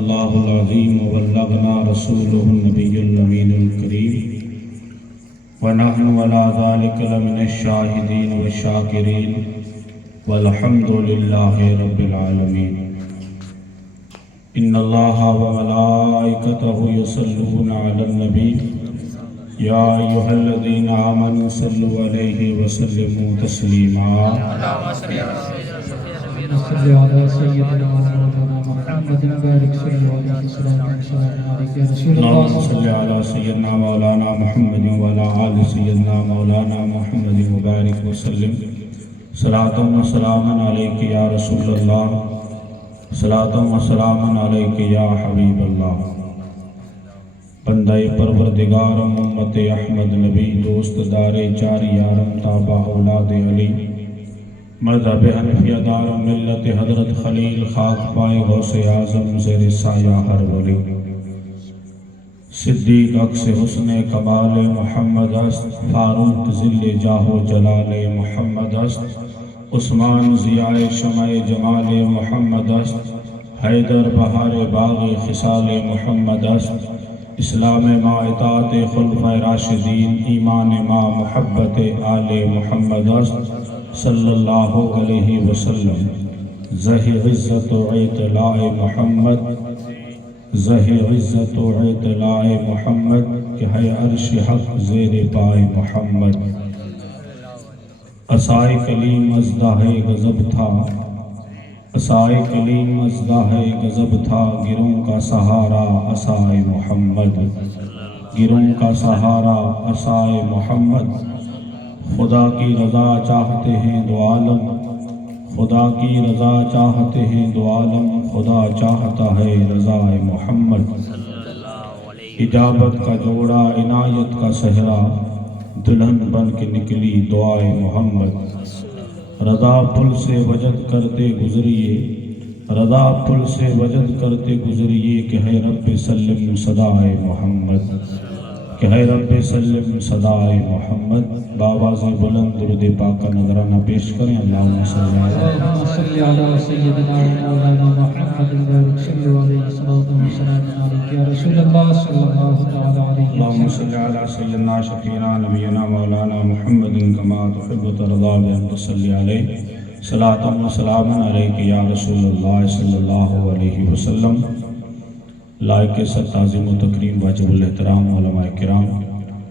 اللہ العظیم وبلغنا رسوله النبی الامین الکریم ونحن علی ذلک لمن الشاہدین والشاکرین والحمد للہ رب العالمین۔ ان اللہ وملائکتہ یصلون علی النبی یا ایھا الذین آمنوا صلوا علیہ وسلموا تسلیما۔ صلی علی سیدنا مولانا محمد بارک صلی علیہ وسلم۔ اللہم صلی علی سیدنا مولانا محمد وعلی آل سیدنا مولانا محمد مبارک وسلم۔ صلاۃ و سلام علیک یا رسول اللہ، صلاۃ و سلام علیک یا حبیب اللہ۔ بندہ پروردگار امت احمد نبی دوست دار چار یارم تابع اولاد علی، مذہب حنفیہ دار ملت حضرت خلیل، خاک پائے غوث اعظم زیر سایہ ہر ولی۔ صدیق عکس حسن کمال محمد است، فاروق ذل جاہ و جلال محمد است، عثمان ضیاء شمع جمال محمد است، حیدر بہار باغ خصال محمد است، اسلام ما اطاعت خلفۂ راشدین، ایمان ما محبت آل محمد است صلی اللہ علیہ وسلم۔ زہ عزت و اطلاع محمد، زہ عزت و اطلاع محمد، کہ ہے عرش حق زیر پائے محمد۔ عصائے کلیم ازدہ غضب تھا، عصائے کلیم ازدہ غضب تھا، گروں کا سہارا عصائے محمد، گروں کا سہارا عصائے محمد۔ خدا کی رضا چاہتے ہیں دو عالم، خدا کی رضا چاہتے ہیں دو عالم، خدا چاہتا ہے رضا محمد۔ اجابت کا جوڑا عنایت کا صحرا، دلہن بن کے نکلی دعائے محمد۔ رضا پل سے وجد کرتے گزریے، رضا پل سے وجد کرتے گزریے، کہ ہے رب سلم صدائے محمد، کہ ہے رب سلم صدائے محمد۔ باواز بلند درود پاک کا نذرانہ پیش کریں۔ اللہم صلی علی سیدنا مولانا محمد بارک صلی علیہ وسلم یا رسول اللہ صلی اللہ علیہ وسلم۔ اللہم صلی علی سیدنا شفیعنا نبینا مولانا محمد کما تحب وترضى بأن تصلی علیہ۔ صلاۃ و سلام علیک یا رسول اللہ صلی اللہ علیہ وسلم۔ لائق ست تعظیم و تکریم واجب الاحترام علماء کرام،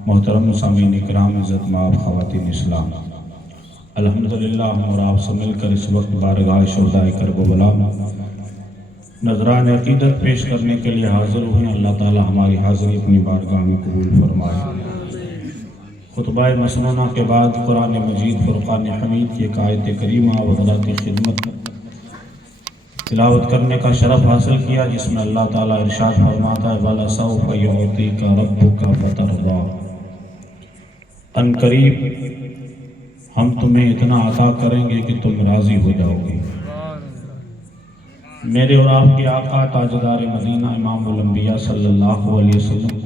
محترم سامعین اکرام، عزت مآب خواتین اسلام، الحمدللہ ہم اور آپ سے مل کر اس وقت بارگاہ شہداء کرب و بلا نذران عقیدت پیش کرنے کے لیے حاضر ہوئے ہیں۔ اللہ تعالی ہماری حاضری اپنی بارگاہ میں قبول فرمائے۔ خطبہ مسنونہ کے بعد قرآن مجید فرقان حمید کی ایک آیت کریمہ وحضرات کی خدمت تلاوت کرنے کا شرف حاصل کیا، جس میں اللہ تعالیٰ ارشاد فرماتا ہے وَلَسَوْفَ يُعْطِيكَ رَبُّكَ فَتَرْضَىٰ۔ ان قریب ہم تمہیں اتنا عطا کریں گے کہ تم راضی ہو جاؤ گے۔ میرے اور آپ کے آقا تاجدار مدینہ امام الانبیاء صلی اللہ علیہ وسلم،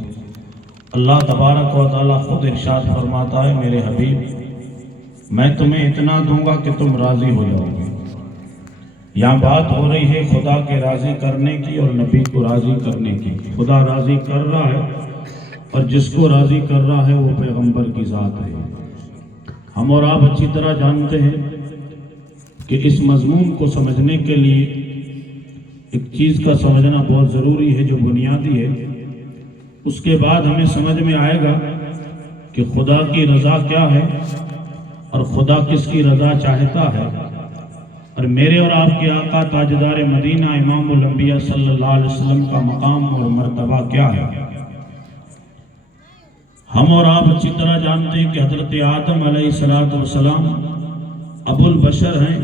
اللہ تبارک و تعالیٰ خود ارشاد فرماتا ہے میرے حبیب میں تمہیں اتنا دوں گا کہ تم راضی ہو جاؤ گے۔ یہاں بات ہو رہی ہے خدا کے راضی کرنے کی اور نبی کو راضی کرنے کی۔ خدا راضی کر رہا ہے اور جس کو راضی کر رہا ہے وہ پیغمبر کی ذات ہے۔ ہم اور آپ اچھی طرح جانتے ہیں کہ اس مضمون کو سمجھنے کے لیے ایک چیز کا سمجھنا بہت ضروری ہے جو بنیادی ہے، اس کے بعد ہمیں سمجھ میں آئے گا کہ خدا کی رضا کیا ہے اور خدا کس کی رضا چاہتا ہے، اور میرے اور آپ کے آقا تاجدار مدینہ امام الانبیاء صلی اللہ علیہ وسلم کا مقام اور مرتبہ کیا ہے۔ ہم اور آپ اچھی طرح جانتے ہیں کہ حضرت آدم علیہ السلام ابو البشر ہیں،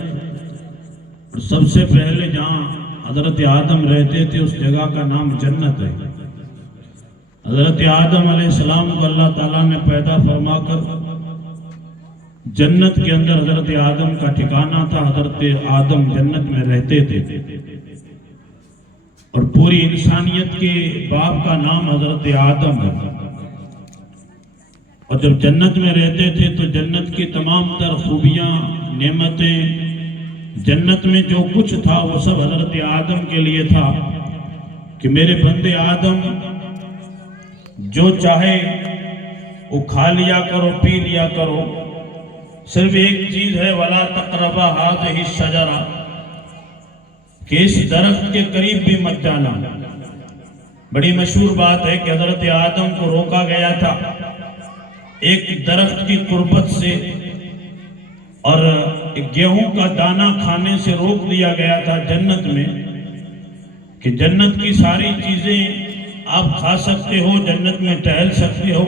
اور سب سے پہلے جہاں حضرت آدم رہتے تھے اس جگہ کا نام جنت ہے۔ حضرت آدم علیہ السلام کو اللہ تعالیٰ نے پیدا فرما کر جنت کے اندر حضرت آدم کا ٹھکانہ تھا۔ حضرت آدم جنت میں رہتے تھے اور پوری انسانیت کے باپ کا نام حضرت آدم ہے۔ اور جب جنت میں رہتے تھے تو جنت کی تمام تر خوبیاں، نعمتیں، جنت میں جو کچھ تھا وہ سب حضرت آدم کے لیے تھا۔ کہ میرے بندے آدم جو چاہے وہ کھا لیا کرو، پی لیا کرو، صرف ایک چیز ہے وَلَا تَقْرَبَا هَٰذِهِ الشَّجَرَةَ، کہ اس درخت کے قریب بھی مت جانا۔ بڑی مشہور بات ہے کہ حضرت آدم کو روکا گیا تھا ایک درخت کی قربت سے، اور گیہوں کا دانہ کھانے سے روک دیا گیا تھا جنت میں، کہ جنت کی ساری چیزیں آپ کھا سکتے ہو، جنت میں ٹہل سکتے ہو،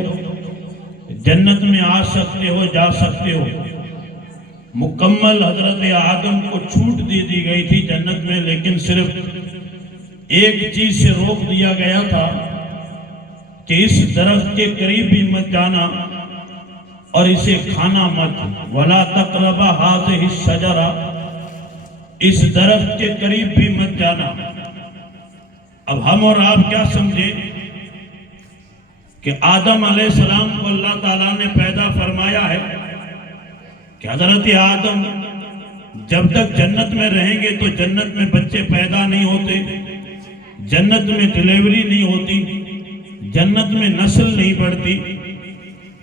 جنت میں آ سکتے ہو، جا سکتے ہو۔ مکمل حضرت آدم کو چھوٹ دی گئی تھی جنت میں، لیکن صرف ایک چیز سے روک دیا گیا تھا کہ اس درخت کے قریب بھی مت جانا اور اسے کھانا مت۔ وَلَا تَقْرَبَا هَٰذِهِ الشَّجَرَةَ، اس درخت کے قریب بھی مت جانا۔ اب ہم اور آپ کیا سمجھے کہ آدم علیہ السلام کو اللہ تعالیٰ نے پیدا فرمایا ہے کہ حضرت آدم جب تک جنت میں رہیں گے تو جنت میں بچے پیدا نہیں ہوتے، جنت میں ڈیلیوری نہیں ہوتی، جنت میں نسل نہیں بڑھتی،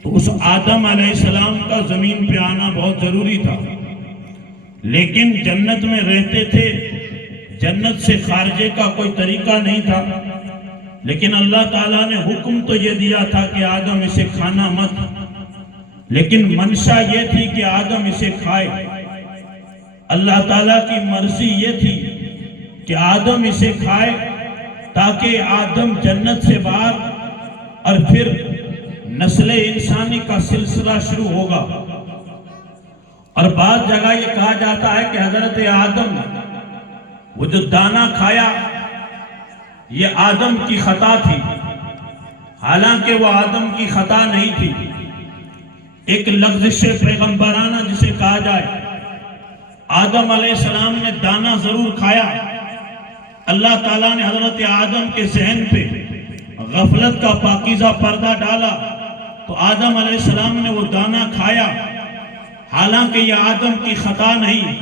تو اس آدم علیہ السلام کا زمین پہ آنا بہت ضروری تھا۔ لیکن جنت میں رہتے تھے، جنت سے خارجے کا کوئی طریقہ نہیں تھا، لیکن اللہ تعالیٰ نے حکم تو یہ دیا تھا کہ آدم اسے کھانا مت، لیکن منشا یہ تھی کہ آدم اسے کھائے۔ اللہ تعالیٰ کی مرضی یہ تھی کہ آدم اسے کھائے تاکہ آدم جنت سے باہر، اور پھر نسل انسانی کا سلسلہ شروع ہوگا۔ اور بعض جگہ یہ کہا جاتا ہے کہ حضرت آدم وہ جو دانہ کھایا یہ آدم کی خطا تھی، حالانکہ وہ آدم کی خطا نہیں تھی۔ ایک لغزش پیغمبرانہ جسے کہا جائے، آدم علیہ السلام نے دانہ ضرور کھایا، اللہ تعالیٰ نے حضرت آدم کے ذہن پہ غفلت کا پاکیزہ پردہ ڈالا تو آدم علیہ السلام نے وہ دانہ کھایا، حالانکہ یہ آدم کی خطا نہیں،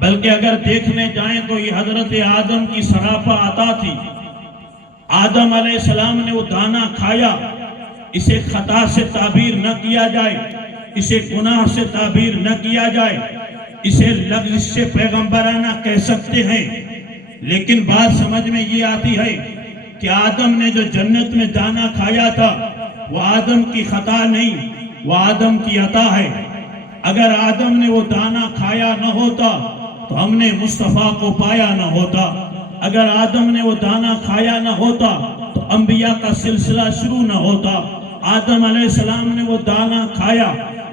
بلکہ اگر دیکھنے جائیں تو یہ حضرت آدم کی سراپا عطا تھی۔ آدم علیہ السلام نے وہ دانہ کھایا، اسے خطا سے تعبیر نہ کیا جائے، اسے گناہ سے تعبیر نہ کیا جائے، اسے لغزش پیغمبرانہ کہہ سکتے ہیں، لیکن بات سمجھ میں یہ آتی ہے کہ آدم نے جو جنت میں دانہ کھایا تھا وہ آدم کی خطا نہیں، وہ آدم کی عطا ہے۔ اگر آدم نے وہ دانہ کھایا نہ ہوتا تو ہم نے مصطفیٰ کو پایا نہ ہوتا، اگر آدم نے وہ دانہ کھایا نہ ہوتا تو انبیاء کا سلسلہ شروع نہ ہوتا۔ آدم علیہ السلام نے وہ دانہ کھایا،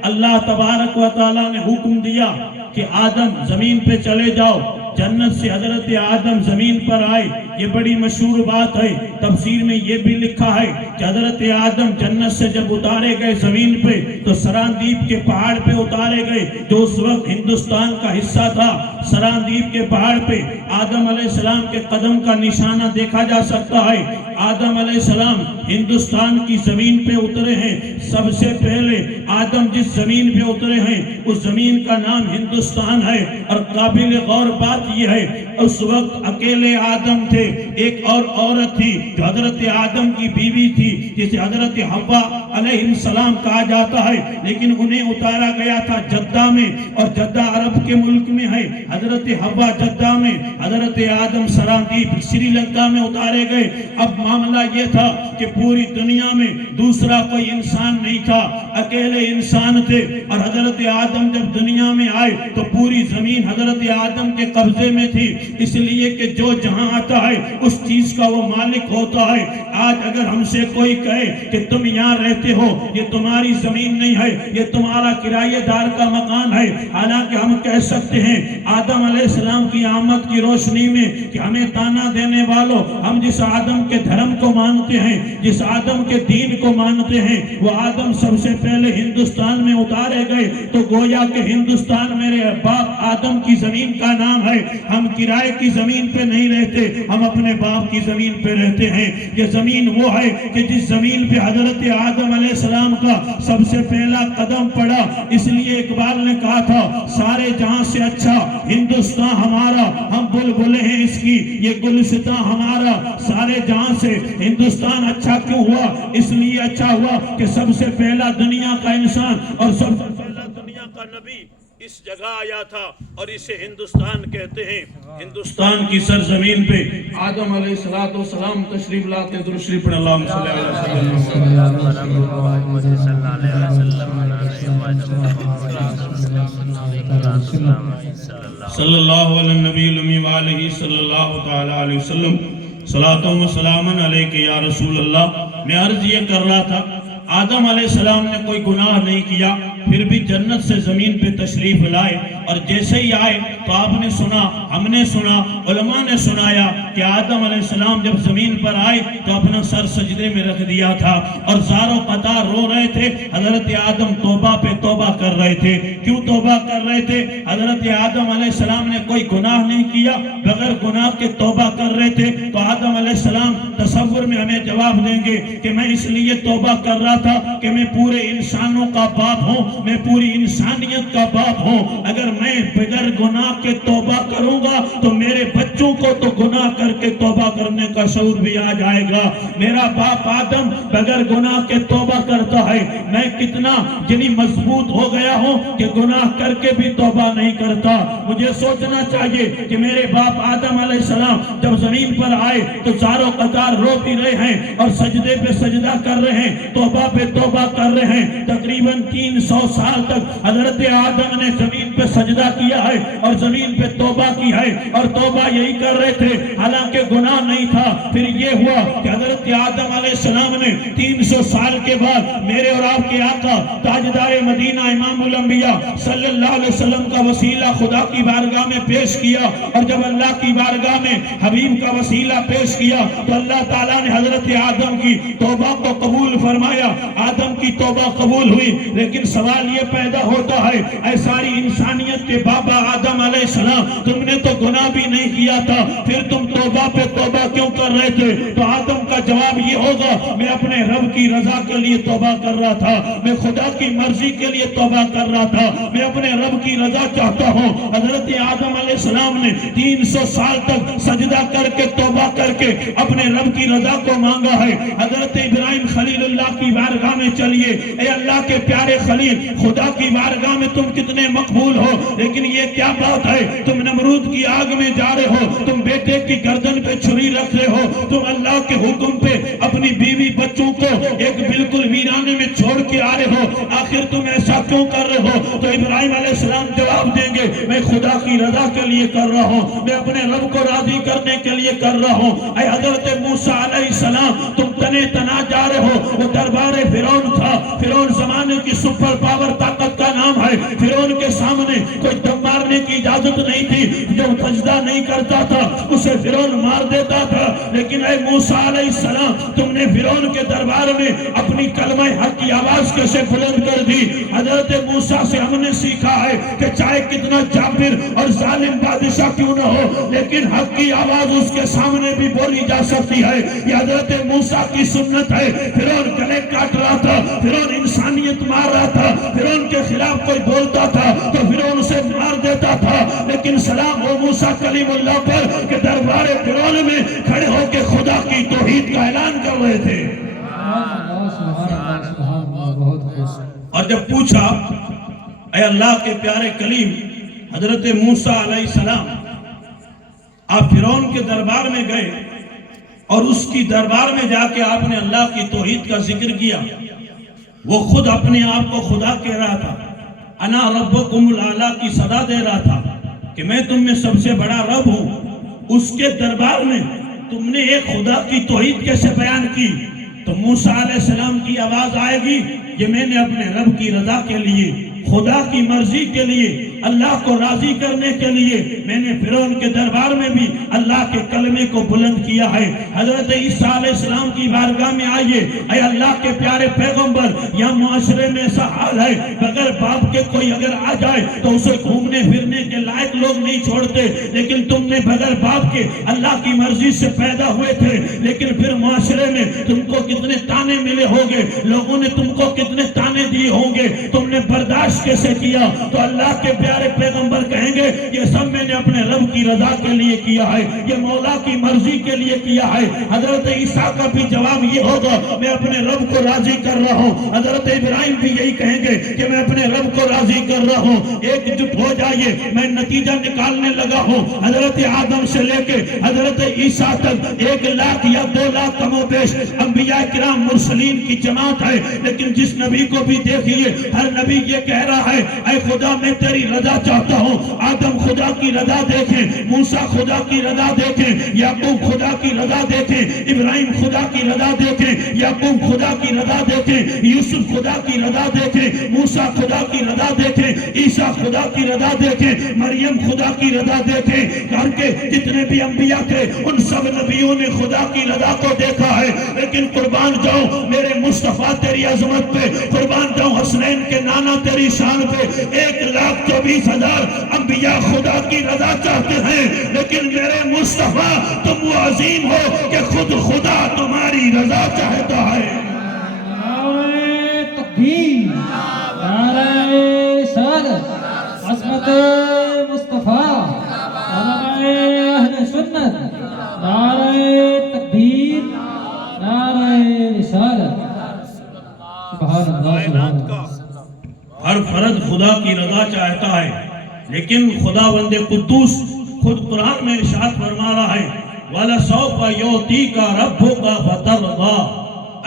اللہ تبارک و تعالیٰ نے حکم دیا کہ آدم زمین پہ چلے جاؤ، جنت سے حضرت آدم زمین پر آئے۔ یہ بڑی مشہور بات ہے، تفسیر میں یہ بھی لکھا ہے کہ حضرت آدم جنت سے جب اتارے گئے زمین پہ تو سراندیپ کے پہاڑ پہ اتارے گئے، جو اس وقت ہندوستان کا حصہ تھا۔ سراندیپ کے پہاڑ پہ آدم علیہ السلام کے قدم کا نشانہ دیکھا جا سکتا ہے۔ آدم علیہ السلام ہندوستان کی زمین پہ اترے ہیں۔ سب سے پہلے آدم جس زمین پہ اترے ہیں اس زمین کا نام ہندوستان ہے، اور قابل غور بات یہ ہے اس وقت اکیلے آدم تھے، ایک اور عورت تھی جو حضرت آدم کی بیوی تھی جسے حضرت حوا علیہ السلام کہا جاتا ہے، لیکن انہیں اتارا گیا تھا جدہ میں، اور جدہ عرب کے ملک میں ہے۔ حضرت حوا جدہ میں، حضرت آدم سراندیپ سری لنکا میں اتارے گئے۔ اب معاملہ یہ تھا کہ پوری دنیا میں دوسرا کوئی انسان نہیں تھا، اکیلے انسان تھے، اور حضرت آدم جب دنیا میں آئے تو پوری زمین حضرت آدم کے قبضے میں تھی، اس لیے کہ جو جہاں آتا ہے اس چیز کا وہ مالک ہوتا ہے۔ آج اگر ہم سے کوئی کہے کہ تم یہاں رہتے ہو، یہ تمہاری زمین نہیں ہے، یہ تمہارا کرایہ دار کا مکان ہے، حالانکہ ہم کہہ سکتے ہیں آدم علیہ السلام کی آمد کی روشنی میں کہ ہمیں تانا دینے والوں، ہم جس آدم کے دھرم کو مانتے ہیں، جس آدم کے دین کو مانتے ہیں، وہ آدم سب سے پہلے ہندوستان میں اتارے گئے، تو گویا کہ ہندوستان میرے باپ آدم کی زمین کا نام ہے۔ ہم کرائے کی زمین پہ نہیں رہتے، ہم اپنے باپ کی زمین پہ رہتے ہیں۔ یہ زمین وہ ہے کہ جس زمین پہ حضرت آدم علیہ السلام کا سب سے پہلا قدم پڑا۔ اس لیے اقبال نے کہا تھا سارے جہاں سے اچھا ہندوستان ہمارا، ہم بلبلے ہیں اس کی یہ گلستان ہمارا۔ سارے جہاں سے ہندوستان اچھا کیوں ہوا؟ اس لیے اچھا ہوا کہ سب سے پہلا دنیا کا انسان اور سب سے پہلا دنیا کا نبی اس جگہ آیا تھا، اور اسے ہندوستان کہتے ہیں۔ ہندوستان کی سرزمین پہ آدم علیہ السلام تشریف لاتے، درود شریف پڑھ اللہم صلی اللہ علیہ وسلم صلی اللہ علیہ نبی الامی وآلہ صلی اللہ تعالی علیہ وسلم صلاۃ و سلام علیک یا رسول اللہ۔ میں عرض یہ کر رہا تھا آدم علیہ السلام نے کوئی گناہ نہیں کیا، پھر بھی جنت سے زمین پہ تشریف لائے، اور جیسے ہی آئے تو آپ نے سنا، ہم نے سنا، علماء نے سنایا کہ آدم علیہ السلام جب زمین پر آئے تو اپنا سر سجدے میں رکھ دیا تھا، اور زار و قطار رو رہے تھے۔ حضرت آدم توبہ پہ توبہ کر رہے تھے۔ کیوں توبہ کر رہے تھے؟ حضرت آدم علیہ السلام نے کوئی گناہ نہیں کیا، بغیر گناہ کے توبہ کر رہے تھے۔ تو آدم علیہ السلام تصور میں ہمیں جواب دیں گے کہ میں اس لیے توبہ کر رہا تھا کہ میں پورے انسانوں کا باپ ہوں، میں پوری انسانیت کا باپ ہوں۔ اگر میں بغیر گناہ کے توبہ کروں گا تو میرے بچوں کو تو گناہ کر کے توبہ کرنے کا شعور بھی آ جائے گا۔ میرا باپ آدم بغیر گناہ کے توبہ کرتا ہے، میں کتنا مضبوط ہو گیا ہوں کہ گناہ کر کے بھی توبہ نہیں کرتا۔ مجھے سوچنا چاہیے کہ میرے باپ آدم علیہ السلام جب زمین پر آئے تو چاروں قطار رو بھی رہے ہیں اور سجدے پہ سجدہ کر رہے ہیں، توبہ پہ توبہ کر رہے ہیں۔ تقریباً 300 سال تک حضرت آدم نے زمین پہ سجدہ کیا ہے اور زمین پہ توبہ کی ہے، اور توبہ یہی کر رہے تھے حالانکہ گناہ نہیں تھا۔ پھر یہ ہوا کہ حضرت آدم علیہ السلام نے 300 سال کے بعد میرے اور آپ کے آقا تاجدار مدینہ امام الانبیاء صلی اللہ علیہ وسلم کا وسیلہ خدا کی بارگاہ میں پیش کیا، اور جب اللہ کی بارگاہ میں حبیب کا وسیلہ پیش کیا تو اللہ تعالیٰ نے حضرت آدم کی توبہ کو قبول فرمایا۔ آدم کی توبہ قبول ہوئی، لیکن سوال یہ پیدا ہوتا ہے اے ساری انسانیت کے بابا آدم علیہ السلام، تم نے تو گناہ بھی نہیں کیا تھا، پھر تم توبہ پہ توبہ کیوں کر رہے تھے؟ تو آدم کا جواب یہ ہوگا میں اپنے رب کی رضا کے لیے توبہ کر رہا تھا، میں خدا کی مرضی کے لیے توبہ کر رہا تھا، میں اپنے رب کی رضا چاہتا ہوں۔ حضرت آدم علیہ السلام نے 300 سال تک سجدہ کر کے توبہ کر کے اپنے رب کی رضا کو مانگا ہے۔ حضرت ابراہیم خلیل اللہ کی بارگاہ میں چلیے، اے اللہ کے پیارے خلیل، خدا کی بارگاہ میں تم کتنے مقبول ہو، لیکن یہ کیا بات ہے تم نمرود کی آگ میں جا رہے ہو، تم بیٹے کی گردن پہ چھری رکھ رہے ہو، تم اللہ کے حکم پہ اپنی بیوی بچوں کو ایک بالکل ویرانے میں چھوڑ کے آ رہے ہو، آخر تم ایسا کیوں کر رہے ہو؟ تو ابراہیم علیہ السلام جواب دیں گے میں خدا کی رضا کے لیے کر رہا ہوں، میں اپنے رب کو راضی کرنے کے لیے کر رہا ہوں۔ اے حضرت موسیٰ علیہ السلام، تم تنے تنا جا رہے ہو، وہ دربار فرعون تھا، فرعون زمانے کی سپر پاور طاقت کا نام ہے، فرعون کے سامنے کوئی دم مارنے کی اجازت نہیں تھی، جو سجدہ نہیں کرتا تھا اسے فرعون مار دیتا تھا۔ لیکن اے موسیٰ علیہ السلام، تم نے فرعون کے دربار میں اپنی کلمہ حق کی آواز کیسے بلند کر دی؟ حضرت موسیٰ سے ہم نے سیکھا ہے کہ چاہے کتنا جابر اور ظالم بادشاہ کیوں نہ ہو، لیکن حق کی آواز اس کے سامنے بھی بولی جا سکتی ہے۔ یہ حضرت موسیٰ کی سنت ہے۔ فرعون گلے کاٹ رہا تھا، فرعون انسانیت مار رہا تھا، فرعون کے خلاف کوئی بولتا تھا تو فرعون اسے مار دیتا تھا، لیکن سلام ہو موسیٰ کلیم اللہ پر کہ دربار فرعون میں کھڑے ہو کے خدا کی توحید کا اعلان کر رہے تھے۔ اور جب پوچھا اے اللہ کے پیارے کلیم حضرت موسیٰ علیہ السلام، آپ فرعون کے دربار میں گئے اور اس کی دربار میں جا کے آپ نے اللہ کی توحید کا ذکر کیا، وہ خود اپنے آپ کو خدا کہہ رہا تھا، انا ربکم الاعلیٰ کی صدا دے رہا تھا کہ میں تم میں سب سے بڑا رب ہوں، اس کے دربار میں تم نے ایک خدا کی توحید کیسے بیان کی؟ تو موسیٰ علیہ السلام کی آواز آئے گی یہ میں نے اپنے رب کی رضا کے لیے، خدا کی مرضی کے لیے اللہ کو راضی کرنے کے لیے میں نے فرعون کے دربار میں بھی اللہ کے کلمے کو بلند کیا ہے۔ حضرت عیسیٰ علیہ السلام کی بارگاہ میں آئیے، اے اللہ کے پیارے پیغمبر، یا معاشرے میں ایسا حال ہے بغیر باپ کے کوئی اگر آ جائے تو اسے گھومنے پھرنے کے لائق لوگ نہیں چھوڑتے، لیکن تم نے بغیر باپ کے اللہ کی مرضی سے پیدا ہوئے تھے، لیکن پھر معاشرے میں تم کو کتنے تانے ملے ہوں گے، لوگوں نے تم کو کتنے تانے دیے ہوں گے، تم نے برداشت کیسے کیا؟ تو اللہ کے پیارے پیغمبر کہیں گے یہ سب میں نے اپنے رب کی رضا کے لیے کیا ہے، یہ مولا کی مرضی کے لیے کیا ہے۔ حضرت عیسیٰ کا بھی جواب یہ ہوگا میں اپنے رب کو راضی کر رہا ہوں۔ حضرت ابراہیم بھی یہی کہیں گے کہ میں اپنے رب کو راضی کر رہا ہوں۔ ایک جٹ ہو جائیے، میں نتیجہ نکالنے لگا ہوں۔ حضرت آدم سے لے کے حضرت عیسیٰ تک 1 لاکھ یا 2 لاکھ کم و بیش انبیاء کرام مرسلین کی جماعت ہے، لیکن جس نبی کو بھی دیکھیے ہر نبی یہ کہہ رہا ہے اے خدا میں تیری رضا چاہتا ہوں۔ آدم خدا کی رضا دیکھیں، موسیٰ خدا کی رضا دیکھیں، یعقوب خدا کی رضا دیکھیں، ابراہیم خدا کی رضا دیکھیں، یعقوب خدا کی رضا دیکھیں، یوسف خدا کی رضا دیکھیں، موسیٰ خدا کی رضا دیکھیں، عیسیٰ خدا کی رضا دیکھیں، مریم خدا کی رضا دیکھیں۔ گھر کے جتنے بھی انبیاء تھے ان سب نبیوں نے خدا کی رضا کو دیکھا ہے، لیکن قربان جاؤں میرے مصطفیٰ تیری عظمت پہ، قربان جاؤں حسنین کے نانا تیری شان پہ۔ 1,24,000 انبیاء خدا کی رضا چاہتے ہیں، لیکن میرے مصطفیٰ تم وہ عظیم ہو کہ خود خدا تمہاری رضا چاہتا ہے۔ نعرہ تکبیر، نعرہ رسالت، عظمت مصطفیٰ، علماء اہل سنت، نعرہ تکبیر، نعرہ رسالت، سبحان اللہ سبحان اللہ۔ ہر فرد خدا کی رضا چاہتا ہے، لیکن خداوند قدوس خود قرآن میں ارشاد فرما رہا ہے وَلَسَوْفَ يُعْطِيكَ رَبُّكَ فَتَرْضَىٰ،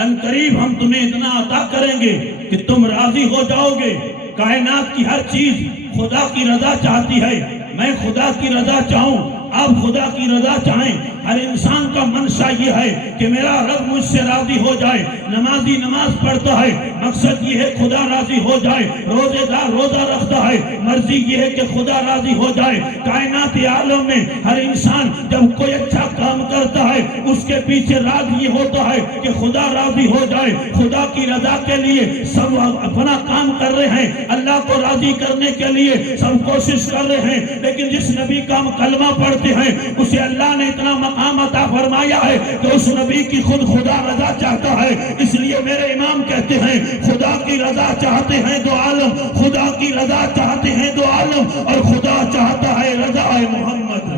ان قریب ہم تمہیں اتنا عطا کریں گے کہ تم راضی ہو جاؤ گے۔ کائنات کی ہر چیز خدا کی رضا چاہتی ہے، میں خدا کی رضا چاہوں، آپ خدا کی رضا چاہیں۔ ہر انسان کا منشا یہ ہے کہ میرا رب مجھ سے راضی ہو جائے۔ نمازی نماز پڑھتا ہے، مقصد یہ ہے خدا راضی ہو جائے۔ روزے دار روزہ رکھتا ہے، مرضی یہ ہے کہ خدا راضی ہو جائے۔ کائنات عالم میں ہر انسان جب کوئی اچھا کام کرتا ہے اس کے پیچھے راز یہ ہوتا ہے کہ خدا راضی ہو جائے۔ خدا کی رضا کے لیے سب اپنا کام کر رہے ہیں، اللہ کو راضی کرنے کے لیے سب کوشش کر رہے ہیں، لیکن جس نبی کا ہم کلمہ پڑھتے ہیں اسے اللہ نے اتنا مقام عطا فرمایا ہے کہ اس نبی کی خود خدا رضا چاہتا ہے۔ اس لیے میرے امام کہتے ہیں خدا کی رضا چاہتے ہیں دو عالم، خدا کی رضا چاہتے ہیں دو عالم، اور خدا چاہتا ہے رضا محمد۔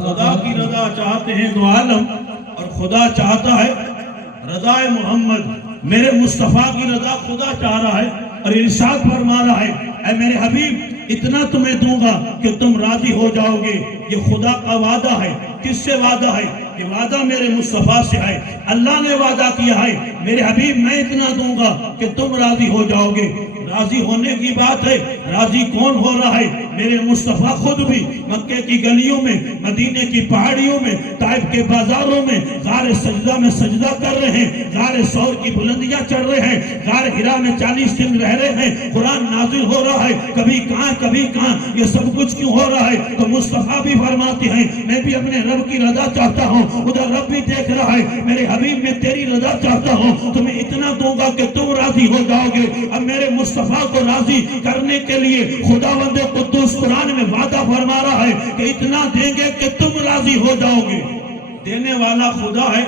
خدا کی رضا چاہتے ہیں دو عالم اور خدا چاہتا ہے رضا محمد۔ میرے مصطفیٰ کی رضا خدا چاہ رہا ہے اور ارشاد فرما رہا ہے اے میرے حبیب اتنا تمہیں دوں گا کہ تم راضی ہو جاؤ گے۔ یہ خدا کا وعدہ ہے۔ کس سے وعدہ ہے؟ یہ وعدہ میرے مصطفیٰ سے ہے۔ اللہ نے وعدہ کیا ہے میرے حبیب میں اتنا دوں گا کہ تم راضی ہو جاؤ گے۔ راضی ہونے کی بات ہے، راضی کون ہو رہا ہے؟ میرے مصطفیٰ خود بھی مکے کی گلیوں میں، مدینے کی پہاڑیوں میں، طائف کے بازاروں میں غار سجدہ میں سجدہ کر رہے ہیں، غار سور کی بلندیاں چڑھ رہے ہیں، غار ہرا میں 40 دن رہ رہے ہیں، قرآن نازل ہو رہا ہے، کبھی کہاں کبھی کہاں۔ یہ سب کچھ کیوں ہو رہا ہے؟ تو مصطفیٰ بھی فرماتے ہیں میں بھی اپنے رب کی رضا چاہتا ہوں، ادھر رب بھی دیکھ رہا ہے میرے حبیب میں تیری رضا چاہتا ہوں، تمہیں اتنا دوں گا کہ تم راضی ہو جاؤ گے۔ اب میرے مصطفیٰ کو راضی کرنے کے لیے خداوند قدوس قرآن میں وعدہ فرما رہا ہے کہ اتنا دیں گے کہ تم راضی ہو جاؤ گے۔ دینے والا خدا ہے،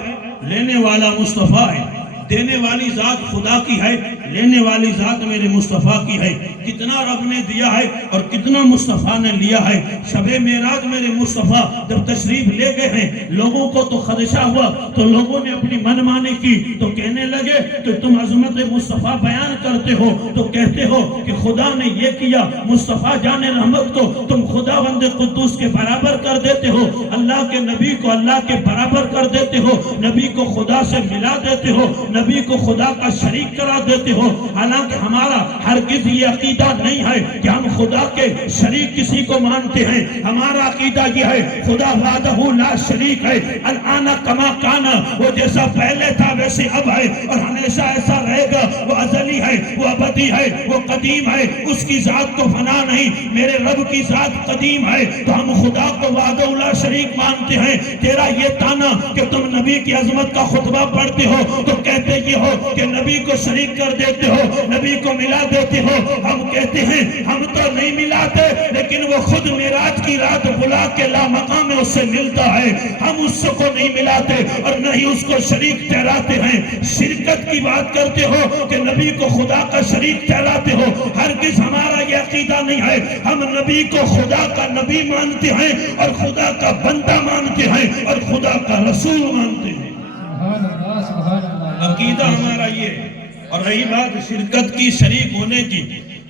لینے والا مصطفیٰ ہے۔ دینے والی ذات خدا کی ہے، لینے والی ذات میرے مصطفیٰ کی ہے۔ کتنا رب نے دیا ہے اور کتنا مصطفیٰ نے لیا ہے۔ شب معراج میرے مصطفیٰ جب تشریف لے گئے ہیں، لوگوں کو تو خدشہ ہوا، تو لوگوں نے اپنی من مانی کی، تو کہنے لگے کہ تم عظمت مصطفیٰ بیان کرتے ہو تو کہتے ہو کہ خدا نے یہ کیا، مصطفیٰ جان رحمت کو تم خداوند قدوس کے برابر کر دیتے ہو، اللہ کے نبی کو اللہ کے برابر کر دیتے ہو، نبی کو خدا سے ملا دیتے ہو، نبی کو خدا کا شریک کرا دیتے ہو۔ حالانکہ ہمارا ہرگز یہ عقیدہ نہیں ہے کہ ہم خدا کے شریک کسی کو مانتے ہیں۔ ہمارا عقیدہ یہ ہے خدا وحدہ لا شریک ہے، الان کما کانا، وہ جیسا پہلے تھا ویسا سے اب ہے اور ہمیشہ ایسا رہے گا. وہ ازلی ہے, وہ ابدی ہے, وہ قدیم ہے, اس کی ذات کو فنا نہیں. میرے رب کی ذات قدیم ہے. تو ہم خدا کو وحدہ لا شریک مانتے ہیں. تیرا یہ تانا کہ تم نبی کی عظمت کا خطبہ پڑھتے ہو تو کہتے یہ ہو کہ نبی کو شریک کر دیتے ہو, نبی کو ملا دیتے ہو. ہم کہتے ہیں ہم تو نہیں ملاتے, لیکن وہ خود معراج کی رات بلا کے لامقام میں اس سے ملتا ہے. ہم اس کو نہیں ملاتے اور نہ ہی اس کو شریک ٹھہراتے ہیں. شرکت کی بات کرتے ہو کہ نبی کو خدا کا شریک ٹھہراتے ہو. ہرگز ہمارا یہ عقیدہ نہیں ہے. ہم نبی کو خدا کا نبی مانتے ہیں اور خدا کا بندہ مانتے ہیں اور خدا کا رسول مانتے ہیں. سبحان اللہ سبحان اللہ. عقیدہ ہمارا یہ ہے. اور رہی بات شرکت کی, شریک ہونے کی,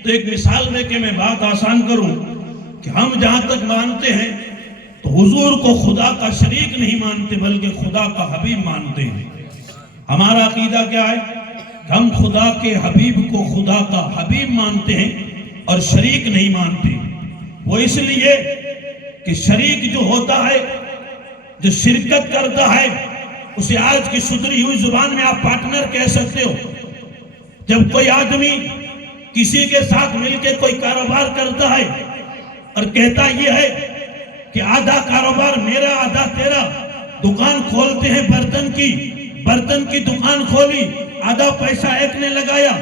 تو ایک مثال دے کے میں بات آسان کروں کہ ہم جہاں تک مانتے ہیں تو حضور کو خدا کا شریک نہیں مانتے بلکہ خدا کا حبیب مانتے ہیں. ہمارا عقیدہ کیا ہے؟ ہم خدا کے حبیب کو خدا کا حبیب مانتے ہیں اور شریک نہیں مانتے. وہ اس لیے کہ شریک جو ہوتا ہے, جو شرکت کرتا ہے, اسے آج کی سدھری ہوئی زبان میں آپ پارٹنر کہہ سکتے ہو. جب کوئی آدمی کسی کے ساتھ مل کے کوئی کاروبار کرتا ہے اور کہتا یہ ہے کہ آدھا کاروبار میرا آدھا تیرا, دکان کھولتے ہیں برتن کی دکان کھولی, آدھا پیسہ ایک نے لگایا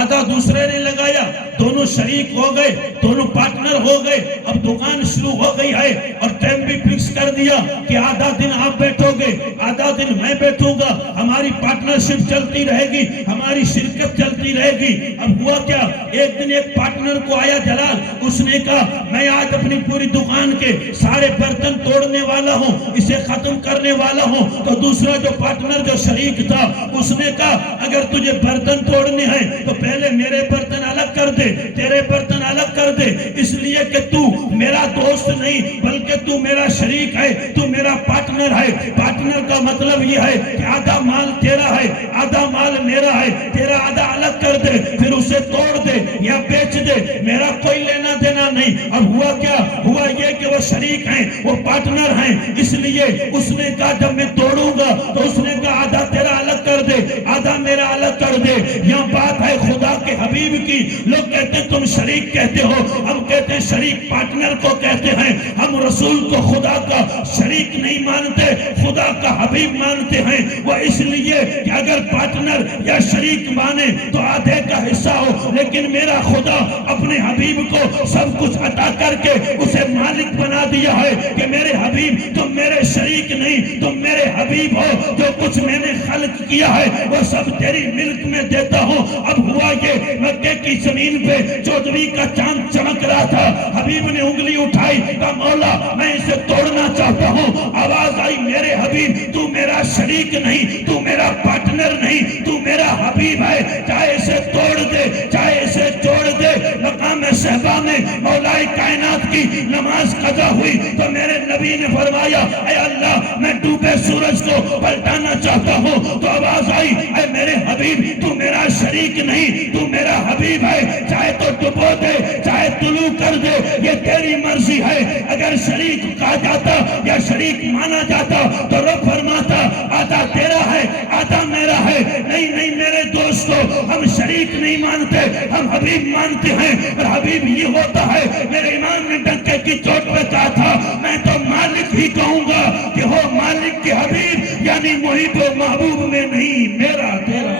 آدھا دوسرے نے لگایا, دونوں شریک ہو گئے, دونوں پارٹنر ہو گئے. اب دکان شروع ہو گئی ہے اور ٹائم بھی فکس کر دیا کہ آدھا دن آپ بیٹھو گے, آدھا دن میں بیٹھوں گا. ہماری پارٹنرشپ چلتی رہے گی, ہماری شرکت چلتی رہے گی. اب ہوا کیا, ایک دن ایک پارٹنر کو آیا جلال, اس نے کہا میں آج اپنی پوری دکان کے سارے برتن توڑنے والا ہوں, اسے ختم کرنے والا ہوں. تو دوسرا جو پارٹنر جو شریک تھا اس نے کہا اگر تجھے برتن توڑنے ہیں تو پہلے میرے برتن الگ کر دے, تیرے برتن الگ کر دے, اس لیے کہ تو میرا دوست نہیں بلکہ تو میرا شریک ہے, تو میرا پارٹنر ہے. پارٹنر کا مطلب یہ ہے کہ آدھا مال تیرا ہے آدھا مال میرا ہے, تیرا آدھا الگ کر دے پھر اسے توڑ دے یا بیچ دے, میرا کوئی لینا دینا نہیں. اب ہوا کیا, ہوا یہ کہ وہ شریک ہیں, وہ پارٹنر ہیں, اس لیے اس نے کہا جب میں توڑوں گا تو اس نے کہا آدھا تیرا الگ کر دے آدھا میرا الگ کر دے. یہاں بات ہے خدا کے حبیب کی. لوگ کہتے ہیں تم شریک کہتے ہو, ہم کہتے ہیں شریک پارٹنر کو کہتے ہیں. ہم رسول کو خدا کا شریک نہیں مانتے, خدا کا حبیب مانتے ہیں. وہ اس لیے کہ اگر پارٹنر یا شریک مانے تو آدھے کا حصہ ہو, لیکن میرا خدا اپنے حبیب کو سب کچھ عطا کر کے اسے مالک بنا دیا ہے کہ میرے حبیب تم میرے شریک نہیں, تم میرے حبیب ہو. جو کچھ میں نے خلق کیا ہے وہ سب تیری ملک میں دیتا ہوں. اب ہوا یہ مکے کی زمین پہ چودھری کا چاند چمک رہا تھا, حبیب نے انگلی اٹھائی, کہا مولا میں اسے توڑنا چاہتا ہوں. آواز آئی میرے حبیب تو میرا شریک نہیں, تو میرا پارٹنر نہیں, تو میرا حبیب ہے, چاہے اسے توڑ دے چاہے اسے جوڑ دے. مقام صحبہ میں مولا کائنات کی نماز قضا ہوئی تو میرے نبی نے فرمایا اے اللہ میں ڈوبے سورج کو پلٹانا چاہتا ہوں. تو آواز آئی اے میرے حبیب تو میرا شریک نہیں, تو میرا حبیب ہے, چاہے تو ڈبو دے چاہے طلوع کر دے, یہ تیری مرضی ہے. اگر شریک کہا جاتا یا شریک مانا جاتا تو رب فرماتا آدھا تیرا ہے آدھا میرا ہے. نہیں نہیں میرے دوستو, ہم شریک نہیں مانتے, ہم حبیب مانتے ہیں. اور حبیب یہ ہوتا ہے, میرے امام نے ڈنکے کی چوٹ پہ کہا تھا میں تو مالک ہی کہوں گا کہ ہو مالک کے حبیب, یعنی محب و محبوب میں نہیں, میرا تیرا.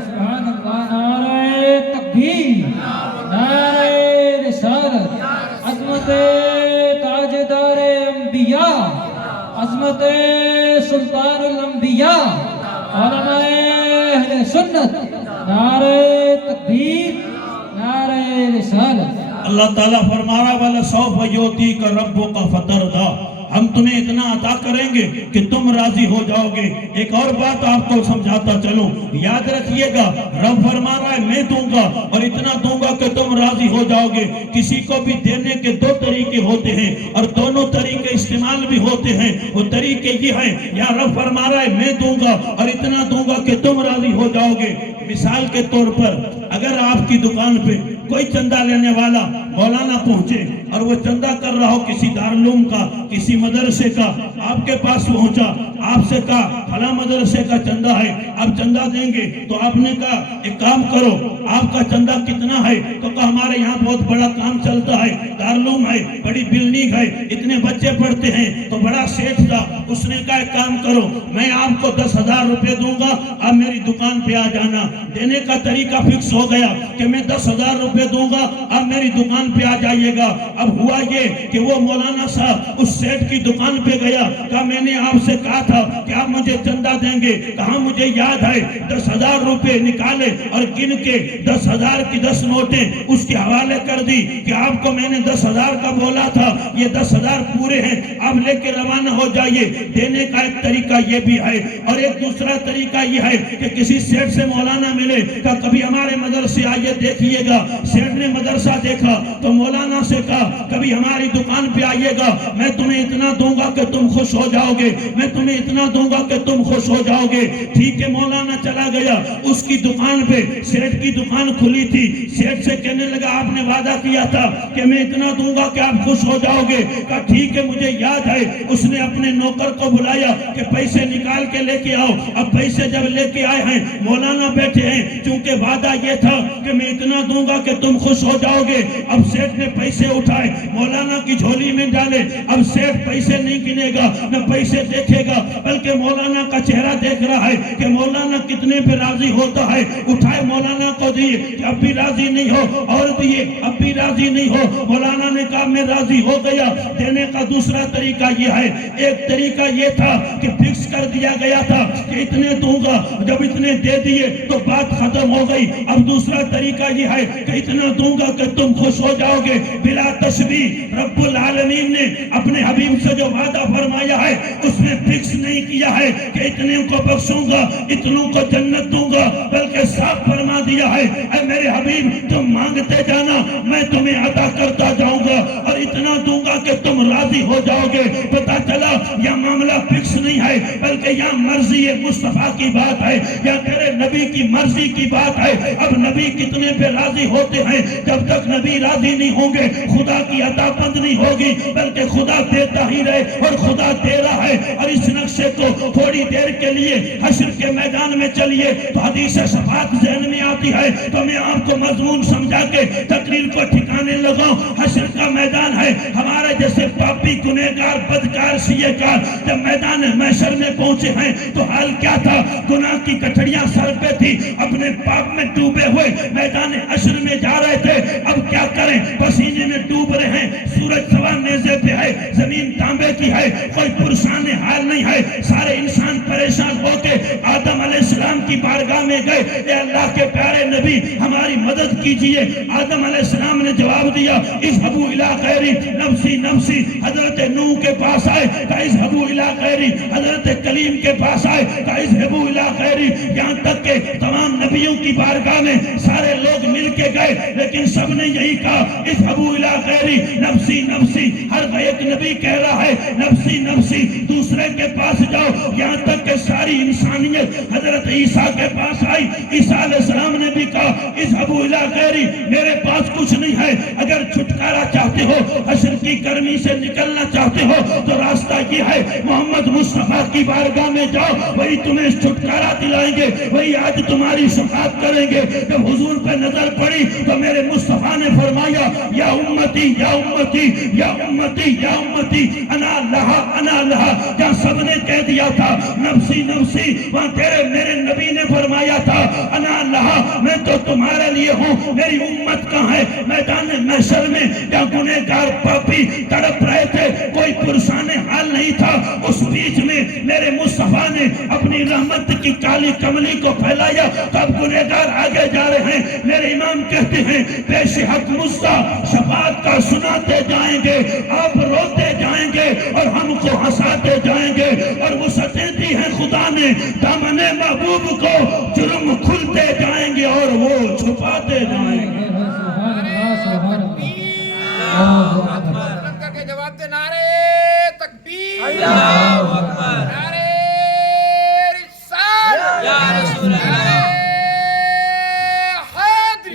سبحان اللہ. نعرہ تکبیر, نعرہ رسالت, عظمت تاجدار انبیاء, عظمت سلطان الانبیاء, علماء اہل سنت. نعرہ تکبیر, نعرہ رسالت. اللہ تعالیٰ فرما رہا وَلَسَوْفَ يُعْطِيكَ رَبُّكَ فَتَرْضَىٰ, ہم تمہیں اتنا عطا کریں گے کہ تم راضی ہو جاؤ گے. ایک اور بات آپ کو سمجھاتا چلوں, یاد رکھیے گا رب فرما رہا ہے میں دوں گا اور اتنا دوں گا کہ تم راضی ہو جاؤ گے. کسی کو بھی دینے کے دو طریقے ہوتے ہیں اور دونوں طریقے استعمال بھی ہوتے ہیں. وہ طریقے یہ ہیں, یا رب فرما رہا ہے میں دوں گا اور اتنا دوں گا کہ تم راضی ہو جاؤ گے. مثال کے طور پر اگر آپ کی دکان پہ کوئی چندہ لینے والا مولانا پہنچے اور وہ چندہ کر رہا ہو کسی دارالعلوم کا، کسی مدرسے کا، آپ کے پاس پہنچا، آپ سے کہا فلاں مدرسے کا چندہ ہے، آپ چندہ دیں گے، تو آپ نے کہا ایک کام کرو، آپ کا چندہ کتنا ہے؟ تو کہا ہمارے یہاں بہت بڑا کام چلتا ہے، دارالعلوم ہے، بڑی بلڈنگ ہے، اتنے بچے پڑھتے ہیں، تو بڑا سیٹھ تھا، اس نے کہا ایک کام کرو، میں آپ کو 10,000 روپے دوں گا، آپ میری دکان پہ آ جانا۔ دینے کا طریقہ فکس ہو گیا کہ میں 10,000 روپے دوں گا، آپ میری دکان پہ آ جائیے گا۔ اب ہوا یہ کہ وہ مولانا صاحب اس سیٹھ کی دکان پہ گیا، کہا میں نے آپ سے کہا تھا کہ آپ مجھے چندہ دیں گے، کہا مجھے یاد ہے، 10,000 روپے نکالے اور گن کے 10,000 کی 10 نوٹیں اس کے حوالے کر دی کہ آپ کو میں نے 10,000 کا بولا تھا، یہ 10,000 پورے ہیں، آپ لے کے روانہ ہو جائیے۔ دینے کا ایک طریقہ یہ بھی ہے، اور ایک دوسرا طریقہ یہ ہے کہ کسی سیٹھ سے مولانا ملے، کہا کبھی ہمارے مدرسے آئیے دیکھیے گا۔ سیٹھ نے مدرسہ دیکھا تو مولانا سے کہا کبھی ہماری دکان پہ آئیے گا، میں تمہیں اتنا دوں گا کہ تم خوش ہو جاؤ گے، میں تمہیں اتنا دوں گا کہ تم خوش ہو جاؤ گے۔ ٹھیک ہے، مولانا چلا گیا اس کی دکان پہ، سیٹھ کی دکان کھلی تھی، سیٹھ سے کہنے لگا آپ نے وعدہ کیا تھا کہ میں اتنا دوں گا کہ آپ خوش ہو جاؤ گے۔ کہا ٹھیک ہے مجھے یاد ہے۔ اس نے اپنے نوکر کو بلایا کہ پیسے نکال کے لے کے آؤ۔ اب پیسے جب لے کے آئے ہیں، مولانا بیٹھے ہیں، چونکہ وعدہ یہ تھا کہ میں اتنا دوں گا کہ تم خوش ہو جاؤ گے۔ اب سیٹھ نے پیسے اٹھائے، مولانا کی جھولی میں ڈالے۔ اب سیٹھ پیسے نہیں گنے گا، نہ پیسے دیکھے گا، بلکہ مولانا کا چہرہ دیکھ رہا ہے کہ مولانا کتنے پہ راضی ہوتا ہے۔ اٹھائے مولانا کو دیے کہ اب بھی راضی نہیں ہو، اور دیے اب بھی راضی نہیں ہو۔ مولانا نے کہا میں راضی ہو گیا۔ دینے کا دوسرا طریقہ یہ ہے، ایک طریقہ یہ تھا کہ فکس کر دیا گیا تھا کہ اتنے دوں گا، جب اتنے دے دیے تو بات ختم ہو گئی۔ اب دوسرا طریقہ یہ ہے کہ اتنا دوں گا کہ تم خوش ہو جاؤ گے، بلا تشبیہ۔ رب العالمین نے اپنے حبیب سے جو وعدہ فرمایا ہے اس میں فکس نہیں کیا ہے کہ اتنے کو بخشوں گا، اتنوں کو جنت دوں گا، بلکہ صاف فرما دیا ہے اے میرے حبیب تم مانگتے جانا، میں تمہیں عطا کرتا جاؤں گا، اور اتنا دوں گا کہ تم راضی ہو جاؤ گے۔ پتا چلا یہ معاملہ فکس نہیں ہے، بلکہ یہ مرضی مصطفیٰ کی بات ہے، یا تیرے نبی کی مرضی کی بات ہے۔ اب نبی کتنے پہ راضی ہوتے ہیں؟ جب تک نبی راضی نہیں ہوں گے خدا کی عطا بند نہیں ہوگی، بلکہ خدا دیتا ہی رہے اور خدا دے رہا ہے۔ اور اس نقشے کو تھوڑی دیر کے لیے حشر کے میدان میں چلیے تو حدیث شفاعت ذہن میں آتی ہے، تو میں آپ کو مضمون سمجھا کے تقریر کو ٹھکانے لگاؤں۔ حشر کا میدان ہے، ہمارے جیسے پاپی گنہگار بدکار سیئے-کار جب میدان محشر میں پہنچے ہیں تو حال کیا تھا؟ گناہ کی کٹھڑیاں سر پہ تھی، اپنے پاپ میں ڈوبے ہوئے میدان حشر میں جا رہے تھے۔ اب کیا کریں؟ پسینے میں ڈوب رہے ہیں، سورج سوا نیزے پہ ہے، زمین تانبے کی ہے، کوئی پرسان حال نہیں ہے۔ سارے انسان پریشان ہو کے آدم علیہ السلام کی بارگاہ میں گئے، اے اللہ کے پیارے نبی ہماری مدد کیجئے۔ آدم علیہ السلام نے جواب دیا اذهبوا الى غیری نفسی نفسی۔ حضرت نوح کے پاس آئے کہ اذهبوا الى غیری، حضرت کلیم کے پاس آئے کہ اذهبوا الى غیری، یہاں تک کہ تمام نبیوں کی بارگاہ میں سارے لوگ مل کے گئے، لیکن سب نے یہی کہا اذهبوا الى غیری نفسی نفسی۔ ہر ایک نبی کہہ رہا ہے نفسی نفسی، دوسرے کے پاس جاؤ، یہاں تک کہ ساری انسانیت حضرت عیسیٰ کے پاس آئی۔ عیسیٰ علیہ السلام نے بھی کہا اذهبوا الى غیری، میرے پاس کچھ نہیں ہے، اگر چھٹکارا چاہتے ہو، حشر کی گرمی سے نکلنا چاہتے ہو تو راستہ یہ ہے، محمد مصطفیٰ کی بارگاہ میں جاؤ، وہی تمہیں چھٹکارا دلائیں گے، وہی آج تمہاری شفاعت کریں گے۔ جب حضور پہ نظر پڑی تو میرے مصطفیٰ نے فرمایا یا امتی یا امتی یا امتی یا امتی، انا لہا انا لہا۔ جہاں سب نے کہہ دیا تھا نفسی نفسی، وہاں تیرے میرے نبی نے فرمایا تھا انا لہا، میں تو تمہارے لیے ہوں، میری امت کہاں ہے؟ میدان محشر میں جہاں گنہگار پاپی تڑپ رہے تھے، کوئی پرسان حال نہیں تھا، اس بیچ میں میرے مصطفیٰ نے اپنی رحمت کی کالی کملی کو پھیلایا، تب گنہگار آگے جا رہے ہیں۔ میرے امام کہتے ہیں پیش حق مصطفیٰ شفاعت کا سناتے جائیں گے، آپ روتے جائیں گے اور ہم کو ہنساتے جائیں گے، اور وسعتیں دی ہیں خدا نے دامن محبوب کو، جرم کھلتے جائیں گے اور وہ چھپاتے جائیں گے۔ کر کے جواب دے نعرے تکبیر، نعرے رسالت، نعرے حیدری۔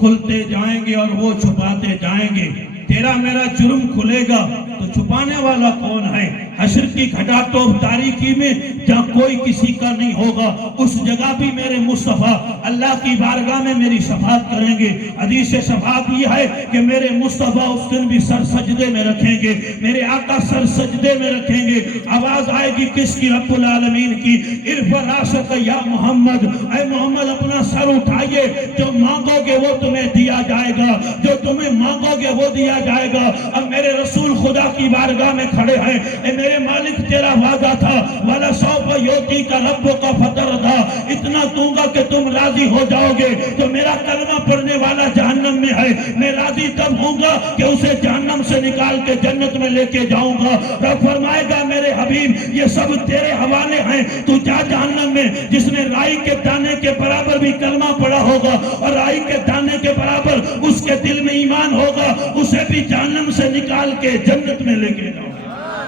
کھلتے جائیں گے اور وہ چھپاتے جائیں گے. تیرا میرا جرم کھلے گا تو چھپانے والا کون ہے؟ حشر کی گھٹا ٹوپ تاریکی میں جہاں کوئی کسی کا نہیں ہوگا، اس جگہ بھی میرے مصطفیٰ اللہ کی بارگاہ میں میری شفاعت کریں گے. حدیث شفاعت یہ ہے کہ میرے مصطفیٰ اس دن بھی سر سجدے میں رکھیں گے، میرے آقا سر سجدے میں رکھیں گے. آواز آئے گی کس کی؟ رب العالمین کی. ارفع راسک یا محمد، اے محمد اپنا سر اٹھائیے، جو مانگو گے وہ تمہیں دیا جائے گا، جو تمہیں مانگو گے وہ دیا جائے گا. اب میرے رسول خدا کی بارگاہ میں کھڑے ہیں. اے میرے مالک تیرا وعدہ تھا وَلَسَوْفَ يُعْطِيكَ رَبُّكَ فَتَرْضَىٰ، اتنا دوں گا کہ تم راضی ہو جاؤ گے. تو میرا کلمہ پڑھنے والا جہنم میں ہے، میں راضی تب ہوں گا کہ اسے جہنم سے نکال کے جنت میں لے کے جاؤں گا. رب فرمائے گا میرے حبیب یہ سب تیرے حوالے ہیں، تو جا جہنم میں. جس نے رائی کے دانے کے برابر بھی کلمہ پڑھا ہوگا اور رائی کے دانے کے برابر اس کے دل میں ایمان ہوگا، اسے بھی جہنم سے نکال کے جنت میں لے کے جاؤں.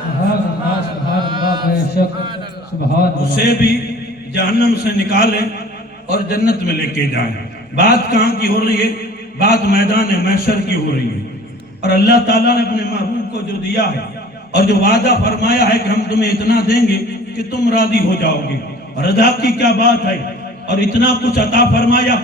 سبحان اللہ، سبحان اللہ، بے شک سبحان اللہ. اسے بھی جہنم سے نکالیں اور جنت میں لے کے جائیں. بات کہاں کی ہو رہی ہے؟ بات میدان محشر کی ہو رہی ہے. اور اللہ تعالیٰ نے اپنے محبوب کو جو دیا ہے اور جو وعدہ فرمایا ہے کہ ہم تمہیں اتنا دیں گے کہ تم راضی ہو جاؤ گے. رضا کی کیا بات ہے؟ اور اتنا کچھ عطا فرمایا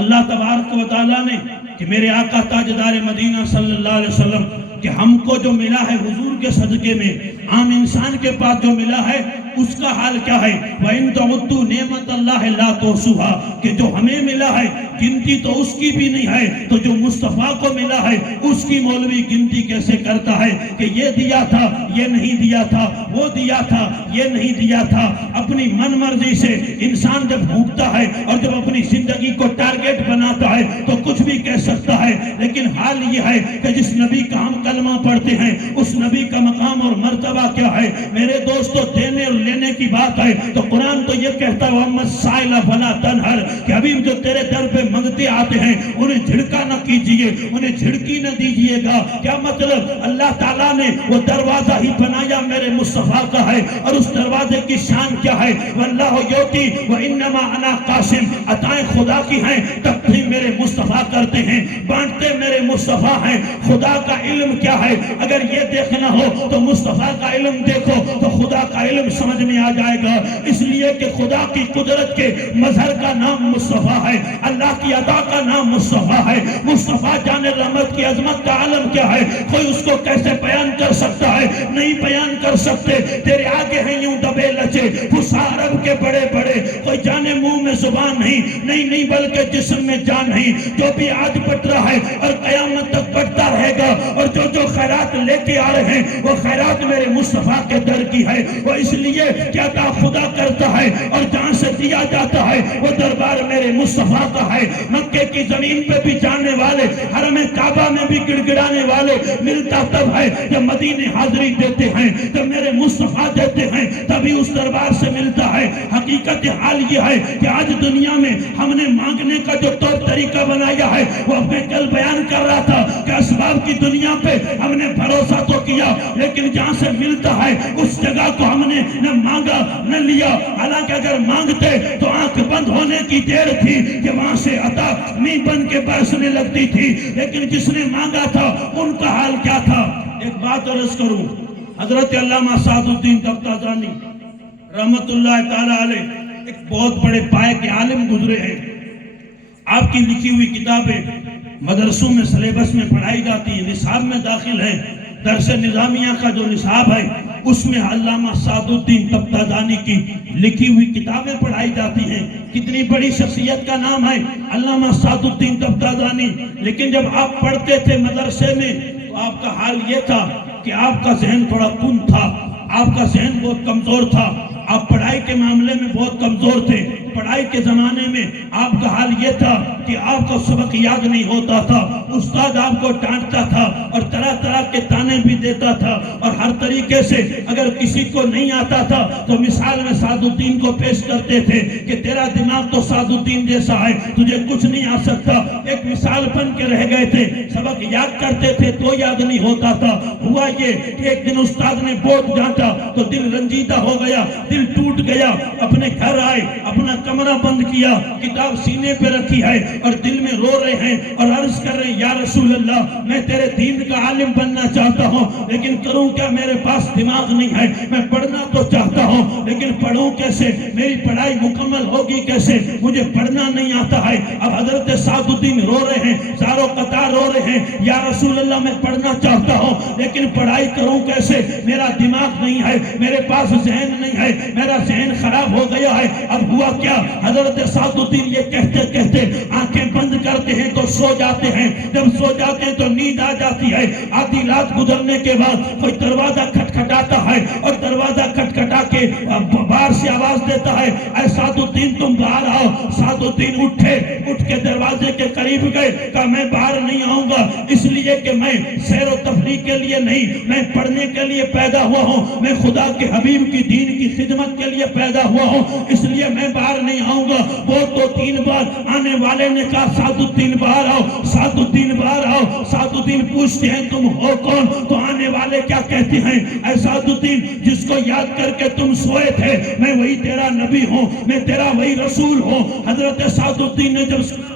اللہ تبارک و تعالیٰ نے کہ میرے آقا تاجدار مدینہ صلی اللہ علیہ وسلم کہ ہم کو جو ملا ہے حضور کے صدقے میں، عام انسان کے پاس جو ملا ہے اس کا حال کیا ہے؟ وَإِن تَعُدُّوا نِعْمَتَ اللَّهِ لَا تُحْصُوهَا، کہ جو ہمیں ملا ہے گنتی تو اس کی بھی نہیں ہے، تو جو مصطفیٰ کو ملا ہے اس کی مولوی گنتی کیسے کرتا ہے کہ یہ دیا تھا، یہ نہیں دیا تھا، وہ دیا تھا، یہ نہیں دیا تھا. اپنی من مرضی سے انسان جب بھوکتا ہے اور جب اپنی زندگی کو ٹارگیٹ بناتا ہے تو کچھ بھی کہہ سکتا ہے. لیکن حال یہ ہے کہ جس نبی کا ہم کلمہ پڑھتے ہیں اس نبی کا مقام اور مرتبہ کیا ہے؟ میرے دوستو دینے اور لینے کی بات ہے تو قرآن تو یہ کہتا ہے وَأَمَّا السَّائِلَ فَلَا تَنْهَرْ، کہ حبیب جو تیرے در پہ منگتے آتے ہیں انہیں جھڑکا نہ کیجئے، انہیں جھڑکی نہ دیجئے گا. کیا مطلب؟ اللہ تعالیٰ نے وہ دروازہ ہی بنایا میرے مصطفیٰ کا ہے اور اس دروازے کی شان کیا ہے؟ وَاللَّهُ يُعْطِي وَإِنَّمَا أَنَا قَاسِمٌ، عطائیں خدا کی ہیں تقسیم میرے مصطفیٰ کرتے ہیں، بانٹتے میرے مصطفیٰ ہیں. خدا کا علم کیا ہے؟ اگر یہ دیکھنا ہو تو مصطفیٰ کا علم دیکھو تو خدا کا علم سمجھ میں آ جائے گا. اس لیے کہ خدا کی قدرت کے مظہر کا نام مصطفیٰ ہے، اللہ کی عطا کا نام مصطفیٰ ہے. مصطفیٰ جان رحمت کی عظمت کا عالم کیا ہے؟ کوئی اس کو کیسے بیان کر سکتا ہے؟ نہیں بیان کر سکتے. تیرے آگے ہیں یوں دبے لچے خسا عرب کے بڑے بڑے، کوئی جانے منہ میں زبان نہیں بلکہ جسم میں جان نہیں. جو بھی آج بٹ رہا ہے اور قیامت تک بٹتا رہے گا، اور جو خیرات لے کے آ رہے ہیں وہ خیرات میرے مصطفیٰ کے در کی ہے. وہ اس لیے کیا عطا خدا کرتا ہے اور جہاں سے دیا جاتا ہے وہ دربار میرے مصطفیٰ کا ہے. مکے کی زمین پہ بھی جانے والے، حرم کعبہ میں بھی گڑگڑانے والے ملتا تب ہے جب مدینے حاضری دیتے ہیں، جب میرے مصطفیٰ دیتے ہیں تبھی اس دربار سے ملتا ہے. حقیقت حال یہ ہے کہ آج دنیا میں ہم نے مانگنے کا جو طور طریقہ بنایا ہے وہ اپنے کل بیان کر رہا تھا کہ اسباب کی دنیا پہ ہم نے بھروسہ تو کیا لیکن جہاں سے ملتا ہے اس جگہ کو ہم نے نہ مانگا نہ لیا. حالانکہ اگر مانگتے تو آنکھ بند ہونے کی دیر تھی کہ وہاں سے عطا نہیں بن کے برسنے لگتی تھی. لیکن جس نے مانگا تھا ان کا حال کیا تھا؟ ایک بات عرض کروں، حضرت علامہ سعد الدین تفتازانی رحمت اللہ تعالی علیہ ایک بہت بڑے پائے کے عالم گزرے ہیں. آپ کی لکھی ہوئی کتابیں مدرسوں میں سلیبس میں پڑھائی جاتی ہیں، نصاب میں داخل ہیں. درس نظامیہ کا جو نصاب ہے اس میں علامہ سعد الدین تفتازانی کی لکھی ہوئی کتابیں پڑھائی جاتی ہیں. کتنی بڑی شخصیت کا نام ہے علامہ سعد الدین تفتازانی. لیکن جب آپ پڑھتے تھے مدرسے میں تو آپ کا حال یہ تھا کہ آپ کا ذہن تھوڑا کن تھا، آپ کا ذہن بہت کمزور تھا، آپ پڑھائی کے معاملے میں بہت کمزور تھے. پڑھائی کے زمانے میں آپ کا حال یہ تھا کہ آپ کو سبق یاد نہیں ہوتا تھا، استاد آپ کو ڈانٹتا تھا اور طرح طرح کے تانے بھی دیتا تھا. اور ہر طریقے سے اگر کسی کو نہیں آتا تھا تو مثال میں سعد الدین کو پیش کرتے تھے کہ تیرا دماغ تو سعد الدین جیسا ہے، تجھے کچھ نہیں آ سکتا. ایک مثال بن کے رہ گئے تھے، سبق یاد کرتے تھے تو یاد نہیں ہوتا تھا. ہوا یہ کہ ایک دن استاد نے بورڈ ڈانٹا تو دل رنجیدہ ہو گیا، دل دل ٹوٹ گیا، اپنے گھر آئے، اپنا کمرہ بند کیا، کتاب سینے پہ رکھی ہے اور دل میں رو رہے ہیں اور عرض کر رہے ہیں یا رسول اللہ میں تیرے دین کا عالم بننا چاہتا ہوں لیکن کروں کیا، میرے پاس دماغ نہیں ہے، میں پڑھنا تو چاہتا ہوں لیکن پڑھوں کیسے، میری پڑھائی مکمل ہوگی کیسے، مجھے پڑھنا نہیں آتا ہے۔ اب حضرت سعد الدین رو رہے ہیں، زارو قطار رو رہے ہیں، یا رسول اللہ میں پڑھنا چاہتا ہوں لیکن پڑھائی کروں کیسے، میرا دماغ نہیں ہے، میرے پاس ذہن نہیں ہے، میرا ذہن خراب ہو گیا ہے۔ اب ہوا کیا، حضرت سعد الدین یہ کہتے کہتے آنکھیں بند کرتے ہیں تو سو جاتے ہیں، جب سو جاتے ہیں تو نیند آ جاتی ہے۔ آدھی رات گزرنے کے بعد کوئی دروازہ کھٹکھٹاتا ہے اور دروازہ کھٹکھٹا کے باہر سے آواز دیتا ہے اے سعد الدین تم باہر آؤ۔ سعد الدین اٹھے، اٹھ کے دروازے کے قریب گئے، کہا میں باہر نہیں آؤں گا، اس لیے کہ میں سیر و تفریح کے لیے نہیں، میں پڑھنے کے لیے پیدا ہوا ہوں، میں خدا کے حبیب کی دین کی خدمت کے لیے پیدا ہوا ہوں، اس لیے میں باہر نہیں آؤں گا۔ وہ تو 3 بار آنے والے نے کہا سعد الدین باہر آؤ، سعد الدین باہر آؤ۔ سعد الدین پوچھتے ہیں تم ہو کون؟ تو آنے والے کیا کہتے ہیں اے سعد الدین جس کو یاد کر کے تم سوئے تھے میں وہی تیرا نبی ہوں، میں تیرا وہی رسول ہوں۔ حضرت سعد الدین نے جب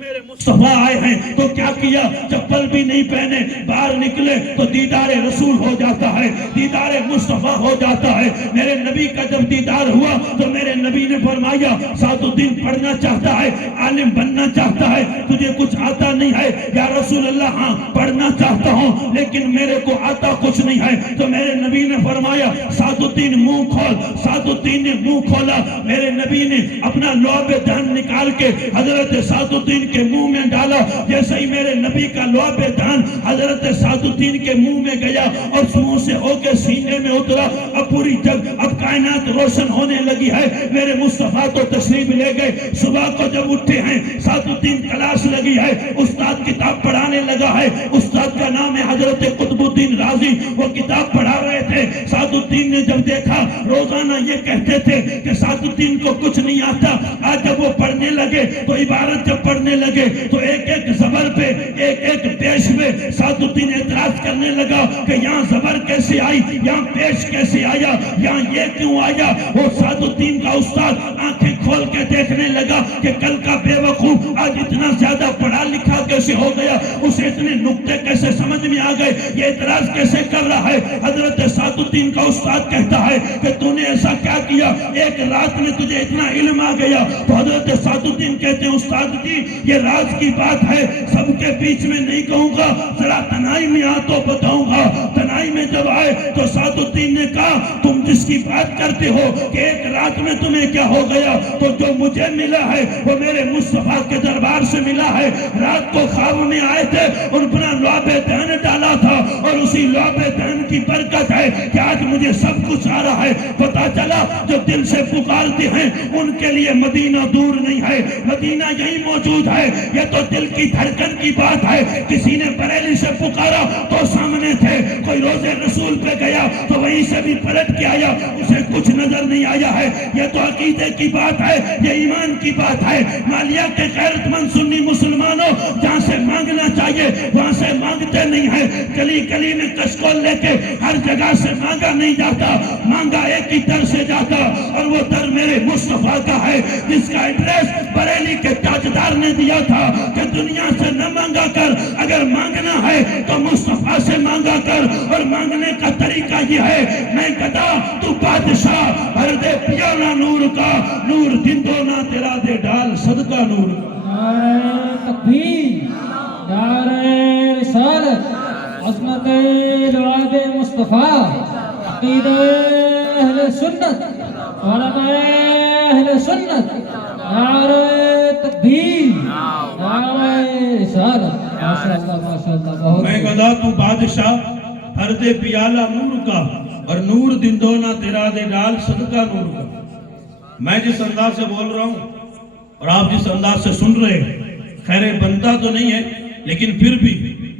میرے مصطفیٰ آئے ہیں تو کیا کیا، چپل بھی نہیں پہنے باہر نکلے تو دیدار رسول ہو جاتا ہے، دیدار مصطفیٰ ہو جاتا ہے۔ میرے نبی کا جب دیدار ہوا تو میرے نبی نے فرمایا سعد الدین پڑھنا چاہتا ہے، عالم بننا چاہتا ہے، تجھے کچھ آتا نہیں ہے؟ یا رسول اللہ ہاں پڑھنا چاہتا ہوں لیکن میرے کو آتا کچھ نہیں ہے۔ تو میرے نبی نے فرمایا سعد الدین منہ کھول۔ سعد الدین نے منہ کھولا، میرے نبی نے اپنا لعاب دہن نکال کے حضرت سعد الدین کے منہ میں ڈالا۔ جیسے ہی میرے نبی کا لعاب دہن حضرت سعد الدین کے منہ میں گیا اور منہ سے ہو کے سینے میں اترا، اب پوری اب کائنات روشن ہونے لگی ہے۔ میرے مصطفیٰ تو تشریف لے گئے۔ صبح کو جب اٹھے ہیں سعد الدین کلاس لگی ہے، استاد کتاب پڑھانے لگا ہے، استاد کا نام ہے حضرت قطب الدین رازی، وہ کتاب پڑھا رہے تھے۔ سعد الدین نے جب دیکھا روزانہ یہ کہتے تھے کہ سعد الدین کو کچھ نہیں آتا، آج جب وہ پڑھنے لگے تو عبارت جب پڑھنے لگے تو ایک ایک زبر پہ ایک ایک پیش میں سعد الدین اعتراض کرنے لگا کہ یہاں زبر کیسے آئی، یہاں پیش کیسے آیا، یہاں یہ کیوں آیا۔ وہ سعد الدین کا استاد آنکھیں کھول کے دیکھنے لگا کہ کل کا بے وقوف آج اتنا زیادہ پڑھا لکھا کیسے ہو گیا، اسے اتنے نکتے کیسے سمجھ میں آ گئے، یہ اعتراض کیسے کر رہا ہے۔ حضرت سعد الدین کا استاد کہتا ہے کہ تو نے ایسا کیا کیا، ایک رات میں تجھے اتنا علم آ گیا۔ تو حضرت سعد الدین کہتے ہیں استاد جی یہ راز کی بات ہے، سب کے بیچ میں نہیں کہوں گا، ذرا تنہائی میں آ تو بتاؤں گا۔ تنہائی میں جب آئے تو سعد الدین نے کہا تم جس کی بات کرتے ہو کہ ایک رات میں تمہیں کیا ہو گیا، تو جو مجھے ملا ہے وہ میرے مصطفیٰ کے دربار سے ملا ہے۔ رات کو خواب میں آئے تھے، ان پر لعاب دہن ڈالا تھا اور اسی لعاب دہن کی برکت ہے کہ آج مجھے سب کچھ آ رہا ہے۔ پتا چلا جو دل سے پکارتے ہیں ان کے لیے مدینہ دور نہیں ہے، مدینہ یہی موجود ہے۔ یہ تو دل کی دھڑکن کی بات ہے۔ کسی نے بریلی سے پکارا تو سامنے تھے، کوئی روزے رسول پہ گیا تو وہیں سے بھی پلٹ کے آیا، اسے کچھ نظر نہیں آیا ہے۔ یہ تو عقیدے کی بات ہے، یہ ایمان کی بات ہے۔ مالیہ کے غیرت مند سنی مسلمانوں جہاں سے مانگنا چاہیے وہاں سے مانگتے نہیں ہیں۔ گلی گلی میں کشکول لے کے ہر جگہ سے مانگا نہیں جاتا، مانگا ایک ہی در سے جاتا اور وہ در میرے مصطفیٰ کا ہے جس کا ایڈریس بریلی کے تاجدار نے دیا تھا کہ دنیا سے نہ مانگا کر، اگر مانگنا ہے تو مصطفیٰ سے مانگا کر۔ اور مانگنے کا طریقہ یہ ہے میں گدا تو بادشاہ، بھر دے پیالہ نور کا، نور دن دو نہ تیرا دے ڈال صدقہ نور کا۔ نعرہ تکبیر، نعرہ رسالت، عظمت لعاب مصطفیٰ، عقیدہ اہل سنت، علماء اہل سنت، نعرہ تکبیر، نعرہ رسالت۔ ماشاءاللہ ماشاءاللہ، بہت میں گدا تو بادشاہ، ہر دے پیالہ نور کا، اور نور دن دونا تیرا دے ڈال صدقہ نور کا۔ میں جس انداز سے بول رہا ہوں اور آپ جس انداز سے سن رہے ہیں، خیر بنتا تو نہیں ہے لیکن پھر بھی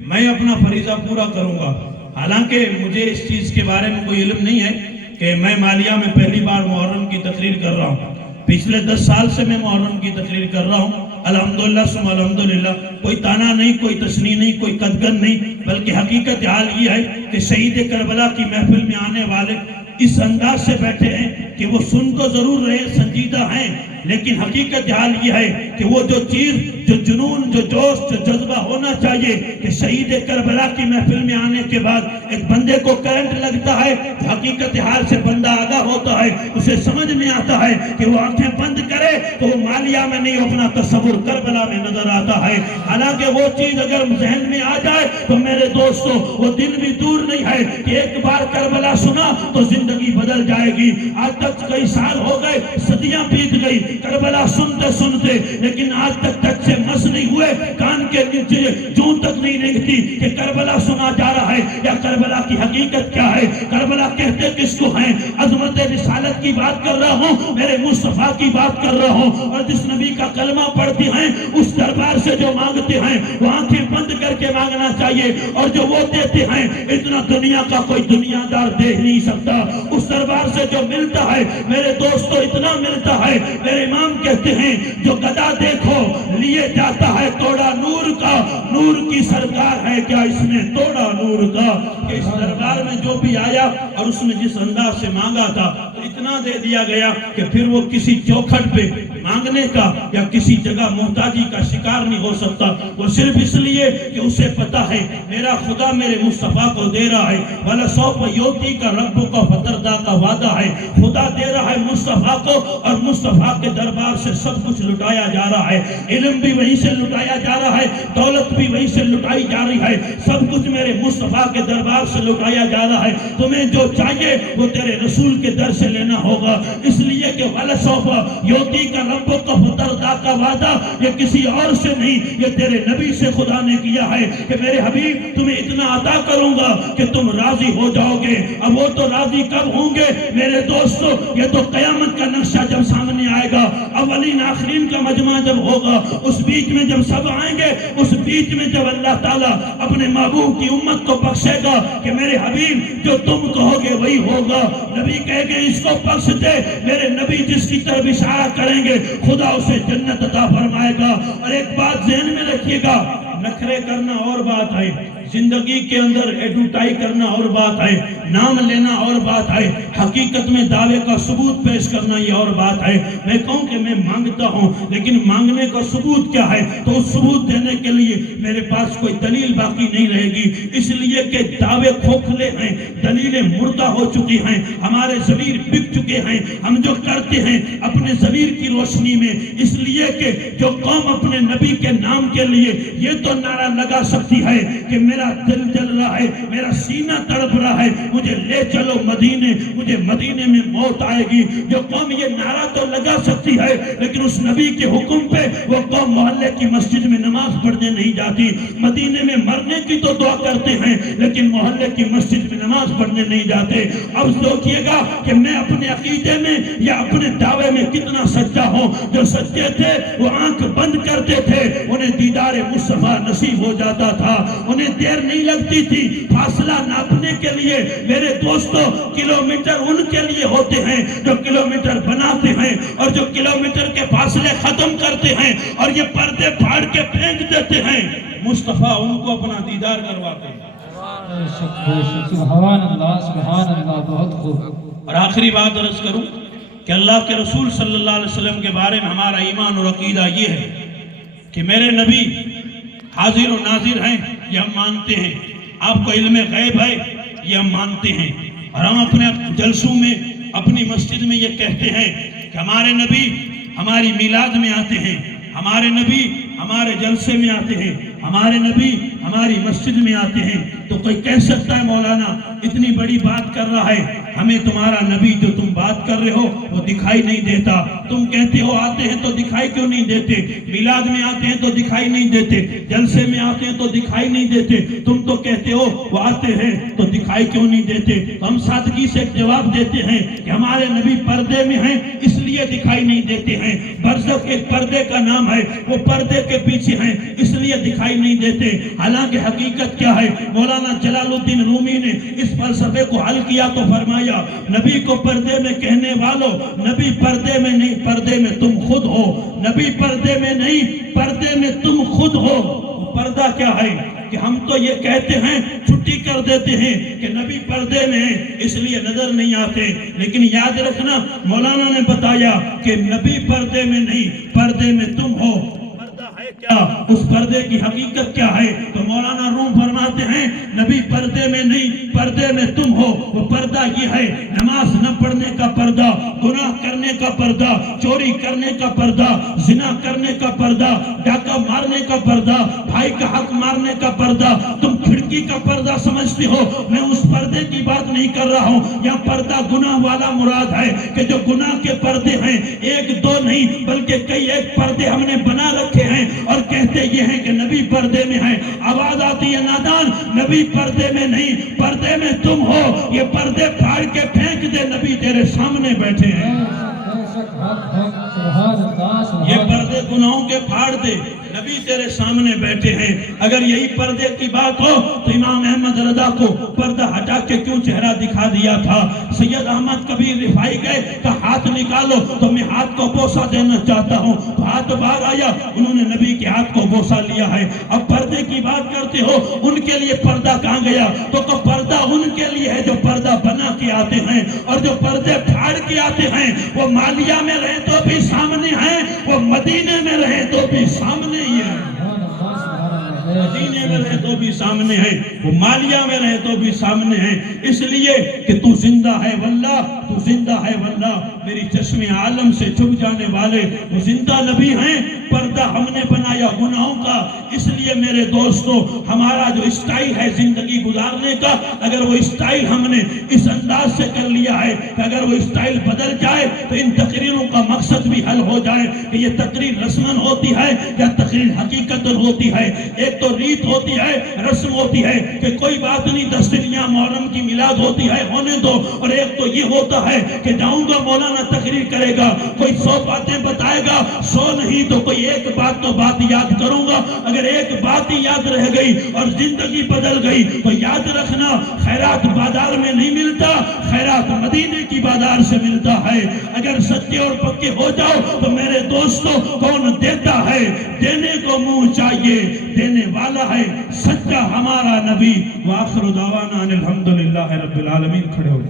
میں اپنا فریضہ پورا کروں گا۔ حالانکہ مجھے اس چیز کے بارے میں کوئی علم نہیں ہے کہ میں مالیہ میں پہلی بار محرم کی تقریر کر رہا ہوں، پچھلے 10 سال سے میں محرم کی تقریر کر رہا ہوں۔ الحمدللہ ثم الحمدللہ، کوئی تانا نہیں، کوئی تشنیع نہیں، کوئی قدغن نہیں، بلکہ حقیقت حال یہ ہے کہ شہید کربلا کی محفل میں آنے والے اس انداز سے بیٹھے ہیں کہ وہ سن تو ضرور رہے سنجیدہ ہیں، لیکن حقیقت حال یہ ہے کہ وہ جو چیز، جو جنون، جو جوش، جو جذبہ ہونا چاہیے کہ شہید کربلا کی محفل میں آنے کے بعد ایک بندے کو کرنٹ لگتا ہے، حقیقت حال سے بندہ آگاہ ہوتا ہے، اسے سمجھ میں آتا ہے کہ وہ آنکھیں بند کرے تو وہ مالیہ میں نہیں، اپنا تصور کربلا میں نظر آتا ہے۔ حالانکہ وہ چیز اگر ذہن میں آ جائے تو میرے دوستو وہ دن بھی دور نہیں ہے کہ ایک بار کربلا سنا تو زندگی بدل جائے گی۔ آج تک کئی سال ہو گئے، صدیاں بیت گئی کربلا سنتے سنتے، لیکن آج تک سے مس نہیں ہوئے، کان کے نیچے جوں تک نہیں رنگتی کہ کربلا سنا جا رہا ہے یا کربلا کی حقیقت کیا ہے، کربلا کہتے کس کو ہیں۔ عظمت رسالت کی بات کر رہا ہوں، میرے مصطفیٰ کی بات کر رہا ہوں، اور جس نبی کا کلمہ پڑھتے ہیں اس دربار سے جو مانگتے ہیں وہ آنکھیں بند کر کے مانگنا چاہیے، اور جو وہ دیتے ہیں اتنا دنیا کا کوئی دنیا دار دے نہیں سکتا۔ اس دربار سے جو ملتا ہے میرے دوستو اتنا ملتا ہے، میرے امام کہتے ہیں جو گدا دیکھو لیے جاتا ہے توڑا نور کا، نور کی سرکار ہے کیا اس نے توڑا نور کا۔ کہ اس دربار میں جو بھی آیا اور اس نے جس انداز سے مانگا تھا اتنا دے دیا گیا کہ پھر وہ کسی چوکھٹ پہ مانگنے کا یا کسی جگہ محتاجی کا شکار نہیں ہو سکتا، وہ صرف اس لیے کہ اسے پتا ہے میرا خدا میرے مصطفیٰ کو دے رہا ہے۔ وَلَسَوْفَ يُعْطِيكَ رَبُّكَ فَتَرْضَىٰ کا وعدہ ہے، خدا دے رہا ہے مصطفیٰ کو، اور مصطفیٰ کے دربار سے سب کچھ لٹایا جا رہا ہے، علم بھی وہیں سے لٹایا جا رہا ہے، دولت بھی وہیں سے لٹائی جا رہی ہے، سب کچھ میرے مصطفیٰ کے دربار سے لٹایا جا رہا ہے۔ تمہیں جو چاہیے وہ تیرے رسول کے در سے لینا ہوگا، اس لیے کہ وَلَسَوْفَ يُعْطِيكَ رَبُّكَ فَتَرْضَىٰ کا وعدہ یہ کسی اور سے نہیں، یہ تیرے نبی سے خدا نے کیا ہے کہ میرے حبیب تمہیں اتنا عطا کروں گا کہ تم راضی ہو جاؤ گے۔ اب وہ تو راضی کب ہوں گے میرے دوستو؟ یہ تو قیامت کا نقشہ جب سامنے آئے گا، اولین آخرین کا مجمع جب ہوگا، اس بیچ میں جب سب آئیں گے، اس بیچ میں جب اللہ تعالیٰ اپنے محبوب کی امت کو بخشے گا کہ میرے حبیب جو تم کہو گے وہی ہوگا، نبی کہے گے اس کو بخش دے، میرے نبی جس کی طرف اشارہ کریں گے خدا اسے جنت عطا فرمائے گا۔ اور ایک بات ذہن میں رکھیے گا، نخرے کرنا اور بات ہے، زندگی کے اندر ایڈوٹائی کرنا اور بات ہے، نام لینا اور بات ہے، حقیقت میں دعوے کا ثبوت پیش کرنا یہ اور بات ہے۔ میں کہوں کہ میں مانگتا ہوں لیکن مانگنے کا ثبوت کیا ہے، تو اس ثبوت دینے کے لیے میرے پاس کوئی دلیل باقی نہیں رہے گی، اس لیے کہ دعوے کھوکھلے ہیں، دلیلیں مردہ ہو چکی ہیں، ہمارے ضمیر بک چکے ہیں، ہم جو کرتے ہیں اپنے ضمیر کی روشنی میں، اس لیے کہ جو قوم اپنے نبی کے نام کے لیے یہ تو نعرہ لگا سکتی ہے کہ میرا دل جل رہا ہے، میرا سینہ تڑپ رہا ہے، مجھے لے چلو مدینے، مجھے مدینے میں موت آئے گی، جو قوم یہ نعرہ تو لگا سکتی ہے لیکن اس نبی کے حکم پہ وہ قوم محلے کی مسجد میں نماز پڑھنے نہیں جاتی، مدینے میں مرنے کی تو دعا کرتے ہیں لیکن محلے کی مسجد میں نماز پڑھنے نہیں جاتے۔ اب دیکھیے گا کہ میں اپنے عقیدے میں یا اپنے دعوے میں کتنا سچا ہوں۔ جو سچے تھے وہ آنکھ بند کرتے تھے، انہیں دیدار مصطفیٰ نصیب ہو جاتا تھا، انہیں دیر نہیں لگتی تھی۔ فاصلہ ناپنے کے لیے میرے دوستو کلومیٹر ان کے لیے ہوتے ہیں جو کلومیٹر بناتے ہیں اور جو کلومیٹر کے فاصلے ختم کرتے ہیں اور یہ پردے پھاڑ کے پھینک دیتے ہیں، مصطفیٰ ان کو اپنا دیدار کرواتے ہیں۔ سبحان اللہ، سبحان اللہ، بہت خوب۔ اور آخری بات عرض کروں کہ اللہ کے رسول صلی اللہ علیہ وسلم کے بارے میں ہمارا ایمان اور عقیدہ یہ ہے کہ میرے نبی حاضر و ناظر ہیں، یہ ہم مانتے ہیں، آپ کو علم غیب ہے یہ ہم مانتے ہیں، اور ہم اپنے جلسوں میں اپنی مسجد میں یہ کہتے ہیں کہ ہمارے نبی ہماری میلاد میں آتے ہیں، ہمارے نبی ہمارے جلسے میں آتے ہیں، ہمارے نبی ہماری مسجد میں آتے ہیں۔ تو کوئی کہہ سکتا ہے مولانا اتنی بڑی بات کر رہا ہے، ہمیں تمہارا نبی جو تم بات کر رہے ہو وہ دکھائی نہیں دیتا، تم کہتے ہو آتے ہیں تو دکھائی کیوں نہیں دیتے، میلاد میں آتے ہیں تو دکھائی نہیں دیتے، جلسے میں آتے ہیں تو دکھائی نہیں دیتے، تم تو کہتے ہو وہ آتے ہیں تو دکھائی کیوں نہیں دیتے؟ تو ہم سادگی سے ایک جواب دیتے ہیں کہ ہمارے نبی پردے میں ہیں اس لیے دکھائی نہیں دیتے ہیں، برزخ ایک پردے کا نام ہے، وہ پردے کے پیچھے ہیں اس لیے دکھائی نہیں دیتے۔ حالانکہ حقیقت کیا ہے؟ مولانا جلال الدین رومی نے اس فلسفے کو حل کیا تو فرمایا نبی کو پردے میں کہنے والوں، نبی پردے میں نہیں، پردے میں تم خود ہو، نبی پردے میں نہیں، پردے میں تم خود ہو۔ پردہ کیا ہے؟ کہ ہم تو یہ کہتے ہیں، چھٹی کر دیتے ہیں کہ نبی پردے میں ہیں اس لیے نظر نہیں آتے، لیکن یاد رکھنا مولانا نے بتایا کہ نبی پردے میں نہیں، پردے میں تم ہو۔ پردہ ہے کیا؟ اس پردے کی حقیقت کیا ہے؟ تو مولانا روم فرماتے ہیں نبی پردے میں نہیں، پردے میں تم ہو۔ وہ پردہ یہ ہے نماز نہ پڑھنے کا پردہ، گناہ کرنے کا پردہ، چوری کرنے کا پردہ، زنا کرنے کا پردہ، ڈاکہ مارنے کا پردہ، بھائی کا حق مارنے کا پردہ۔ تم کھڑکی کا پردہ سمجھتے ہو، میں اس پردے کی بات نہیں کر رہا ہوں۔ یہاں پردہ گناہ والا مراد ہے کہ جو گناہ کے پردے ہیں، ایک دو نہیں بلکہ کئی ایک پردے ہم نے بنا رکھے ہیں اور کہتے یہ ہیں کہ نبی پردے میں ہے۔ آواز آتی ہے نادان، نبی پردے میں نہیں، پردے میں تم ہو۔ یہ پردے پھاڑ کے پھینک دے، نبی تیرے سامنے بیٹھے ہیں۔ یہ پردے گناہوں کے پھاڑ دے، نبی تیرے سامنے بیٹھے ہیں۔ اگر یہی پردے کی بات ہو تو امام احمد رضا کو پردہ ہٹا کے کیوں چہرہ دکھا دیا تھا؟ سید احمد کبیر رفائی گئے کہ ہاتھ نکالو تو میں ہاتھ کو بوسہ دینا چاہتا ہوں، تو ہاتھ باہر آیا، انہوں نے نبی کے ہاتھ کو بوسہ لیا ہے۔ اب پردے کی بات کرتے ہو، ان کے لیے پردہ کہاں گیا؟ تو پردہ ان کے لیے ہے جو پردہ بنا کے آتے ہیں، اور جو پردے پھاڑ کے آتے ہیں وہ مالیہ میں رہے تو بھی سامنے ہیں، وہ مدینے میں رہے تو بھی سامنے ہی ہیں۔ مدینے میں رہے تو بھی سامنے ہیں، وہ مالیہ میں رہے تو بھی سامنے ہیں، اس لیے کہ تو زندہ ہے واللہ، تو زندہ ہے واللہ۔ میری چشم عالم سے چھپ جانے والے وہ زندہ نبی ہیں۔ پردہ ہم نے بنایا گناہوں کا، اس لیے میرے دوستو ہمارا جو اسٹائل ہے زندگی گزارنے کا، اگر وہ اسٹائل ہم نے اس انداز سے کر لیا ہے کہ اگر وہ اسٹائل بدل جائے تو ان تقریروں کا مقصد بھی حل ہو جائے کہ یہ تقریر رسمن ہوتی ہے یا تقریر حقیقت ہوتی ہے۔ ایک تو ریت ہوتی ہے، رسم ہوتی ہے کہ کوئی بات نہیں 10 دنیا محرم کی میلاد ہوتی ہے ہونے دو، اور ایک تو یہ ہوتا ہے کہ جاؤں گا مولانا تقریر کرے گا، کوئی 100 باتیں بتائے گا، 100 نہیں تو کوئی ایک بات تو بات یاد کروں گا۔ اگر ایک بات ہی یاد رہ گئی اور زندگی بدل گئی تو یاد رکھنا خیرات بازار میں نہیں ملتا، خیرات مدینے کی بازار سے ملتا ہے۔ اگر سچے اور پکے ہو جاؤ تو میرے دوستو کون دیتا ہے؟ دینے کو منہ چاہیے، دینے والا ہے سچا ہمارا نبی۔ وآخر دعوانا الحمدللہ رب العالمین۔ کھڑے ہو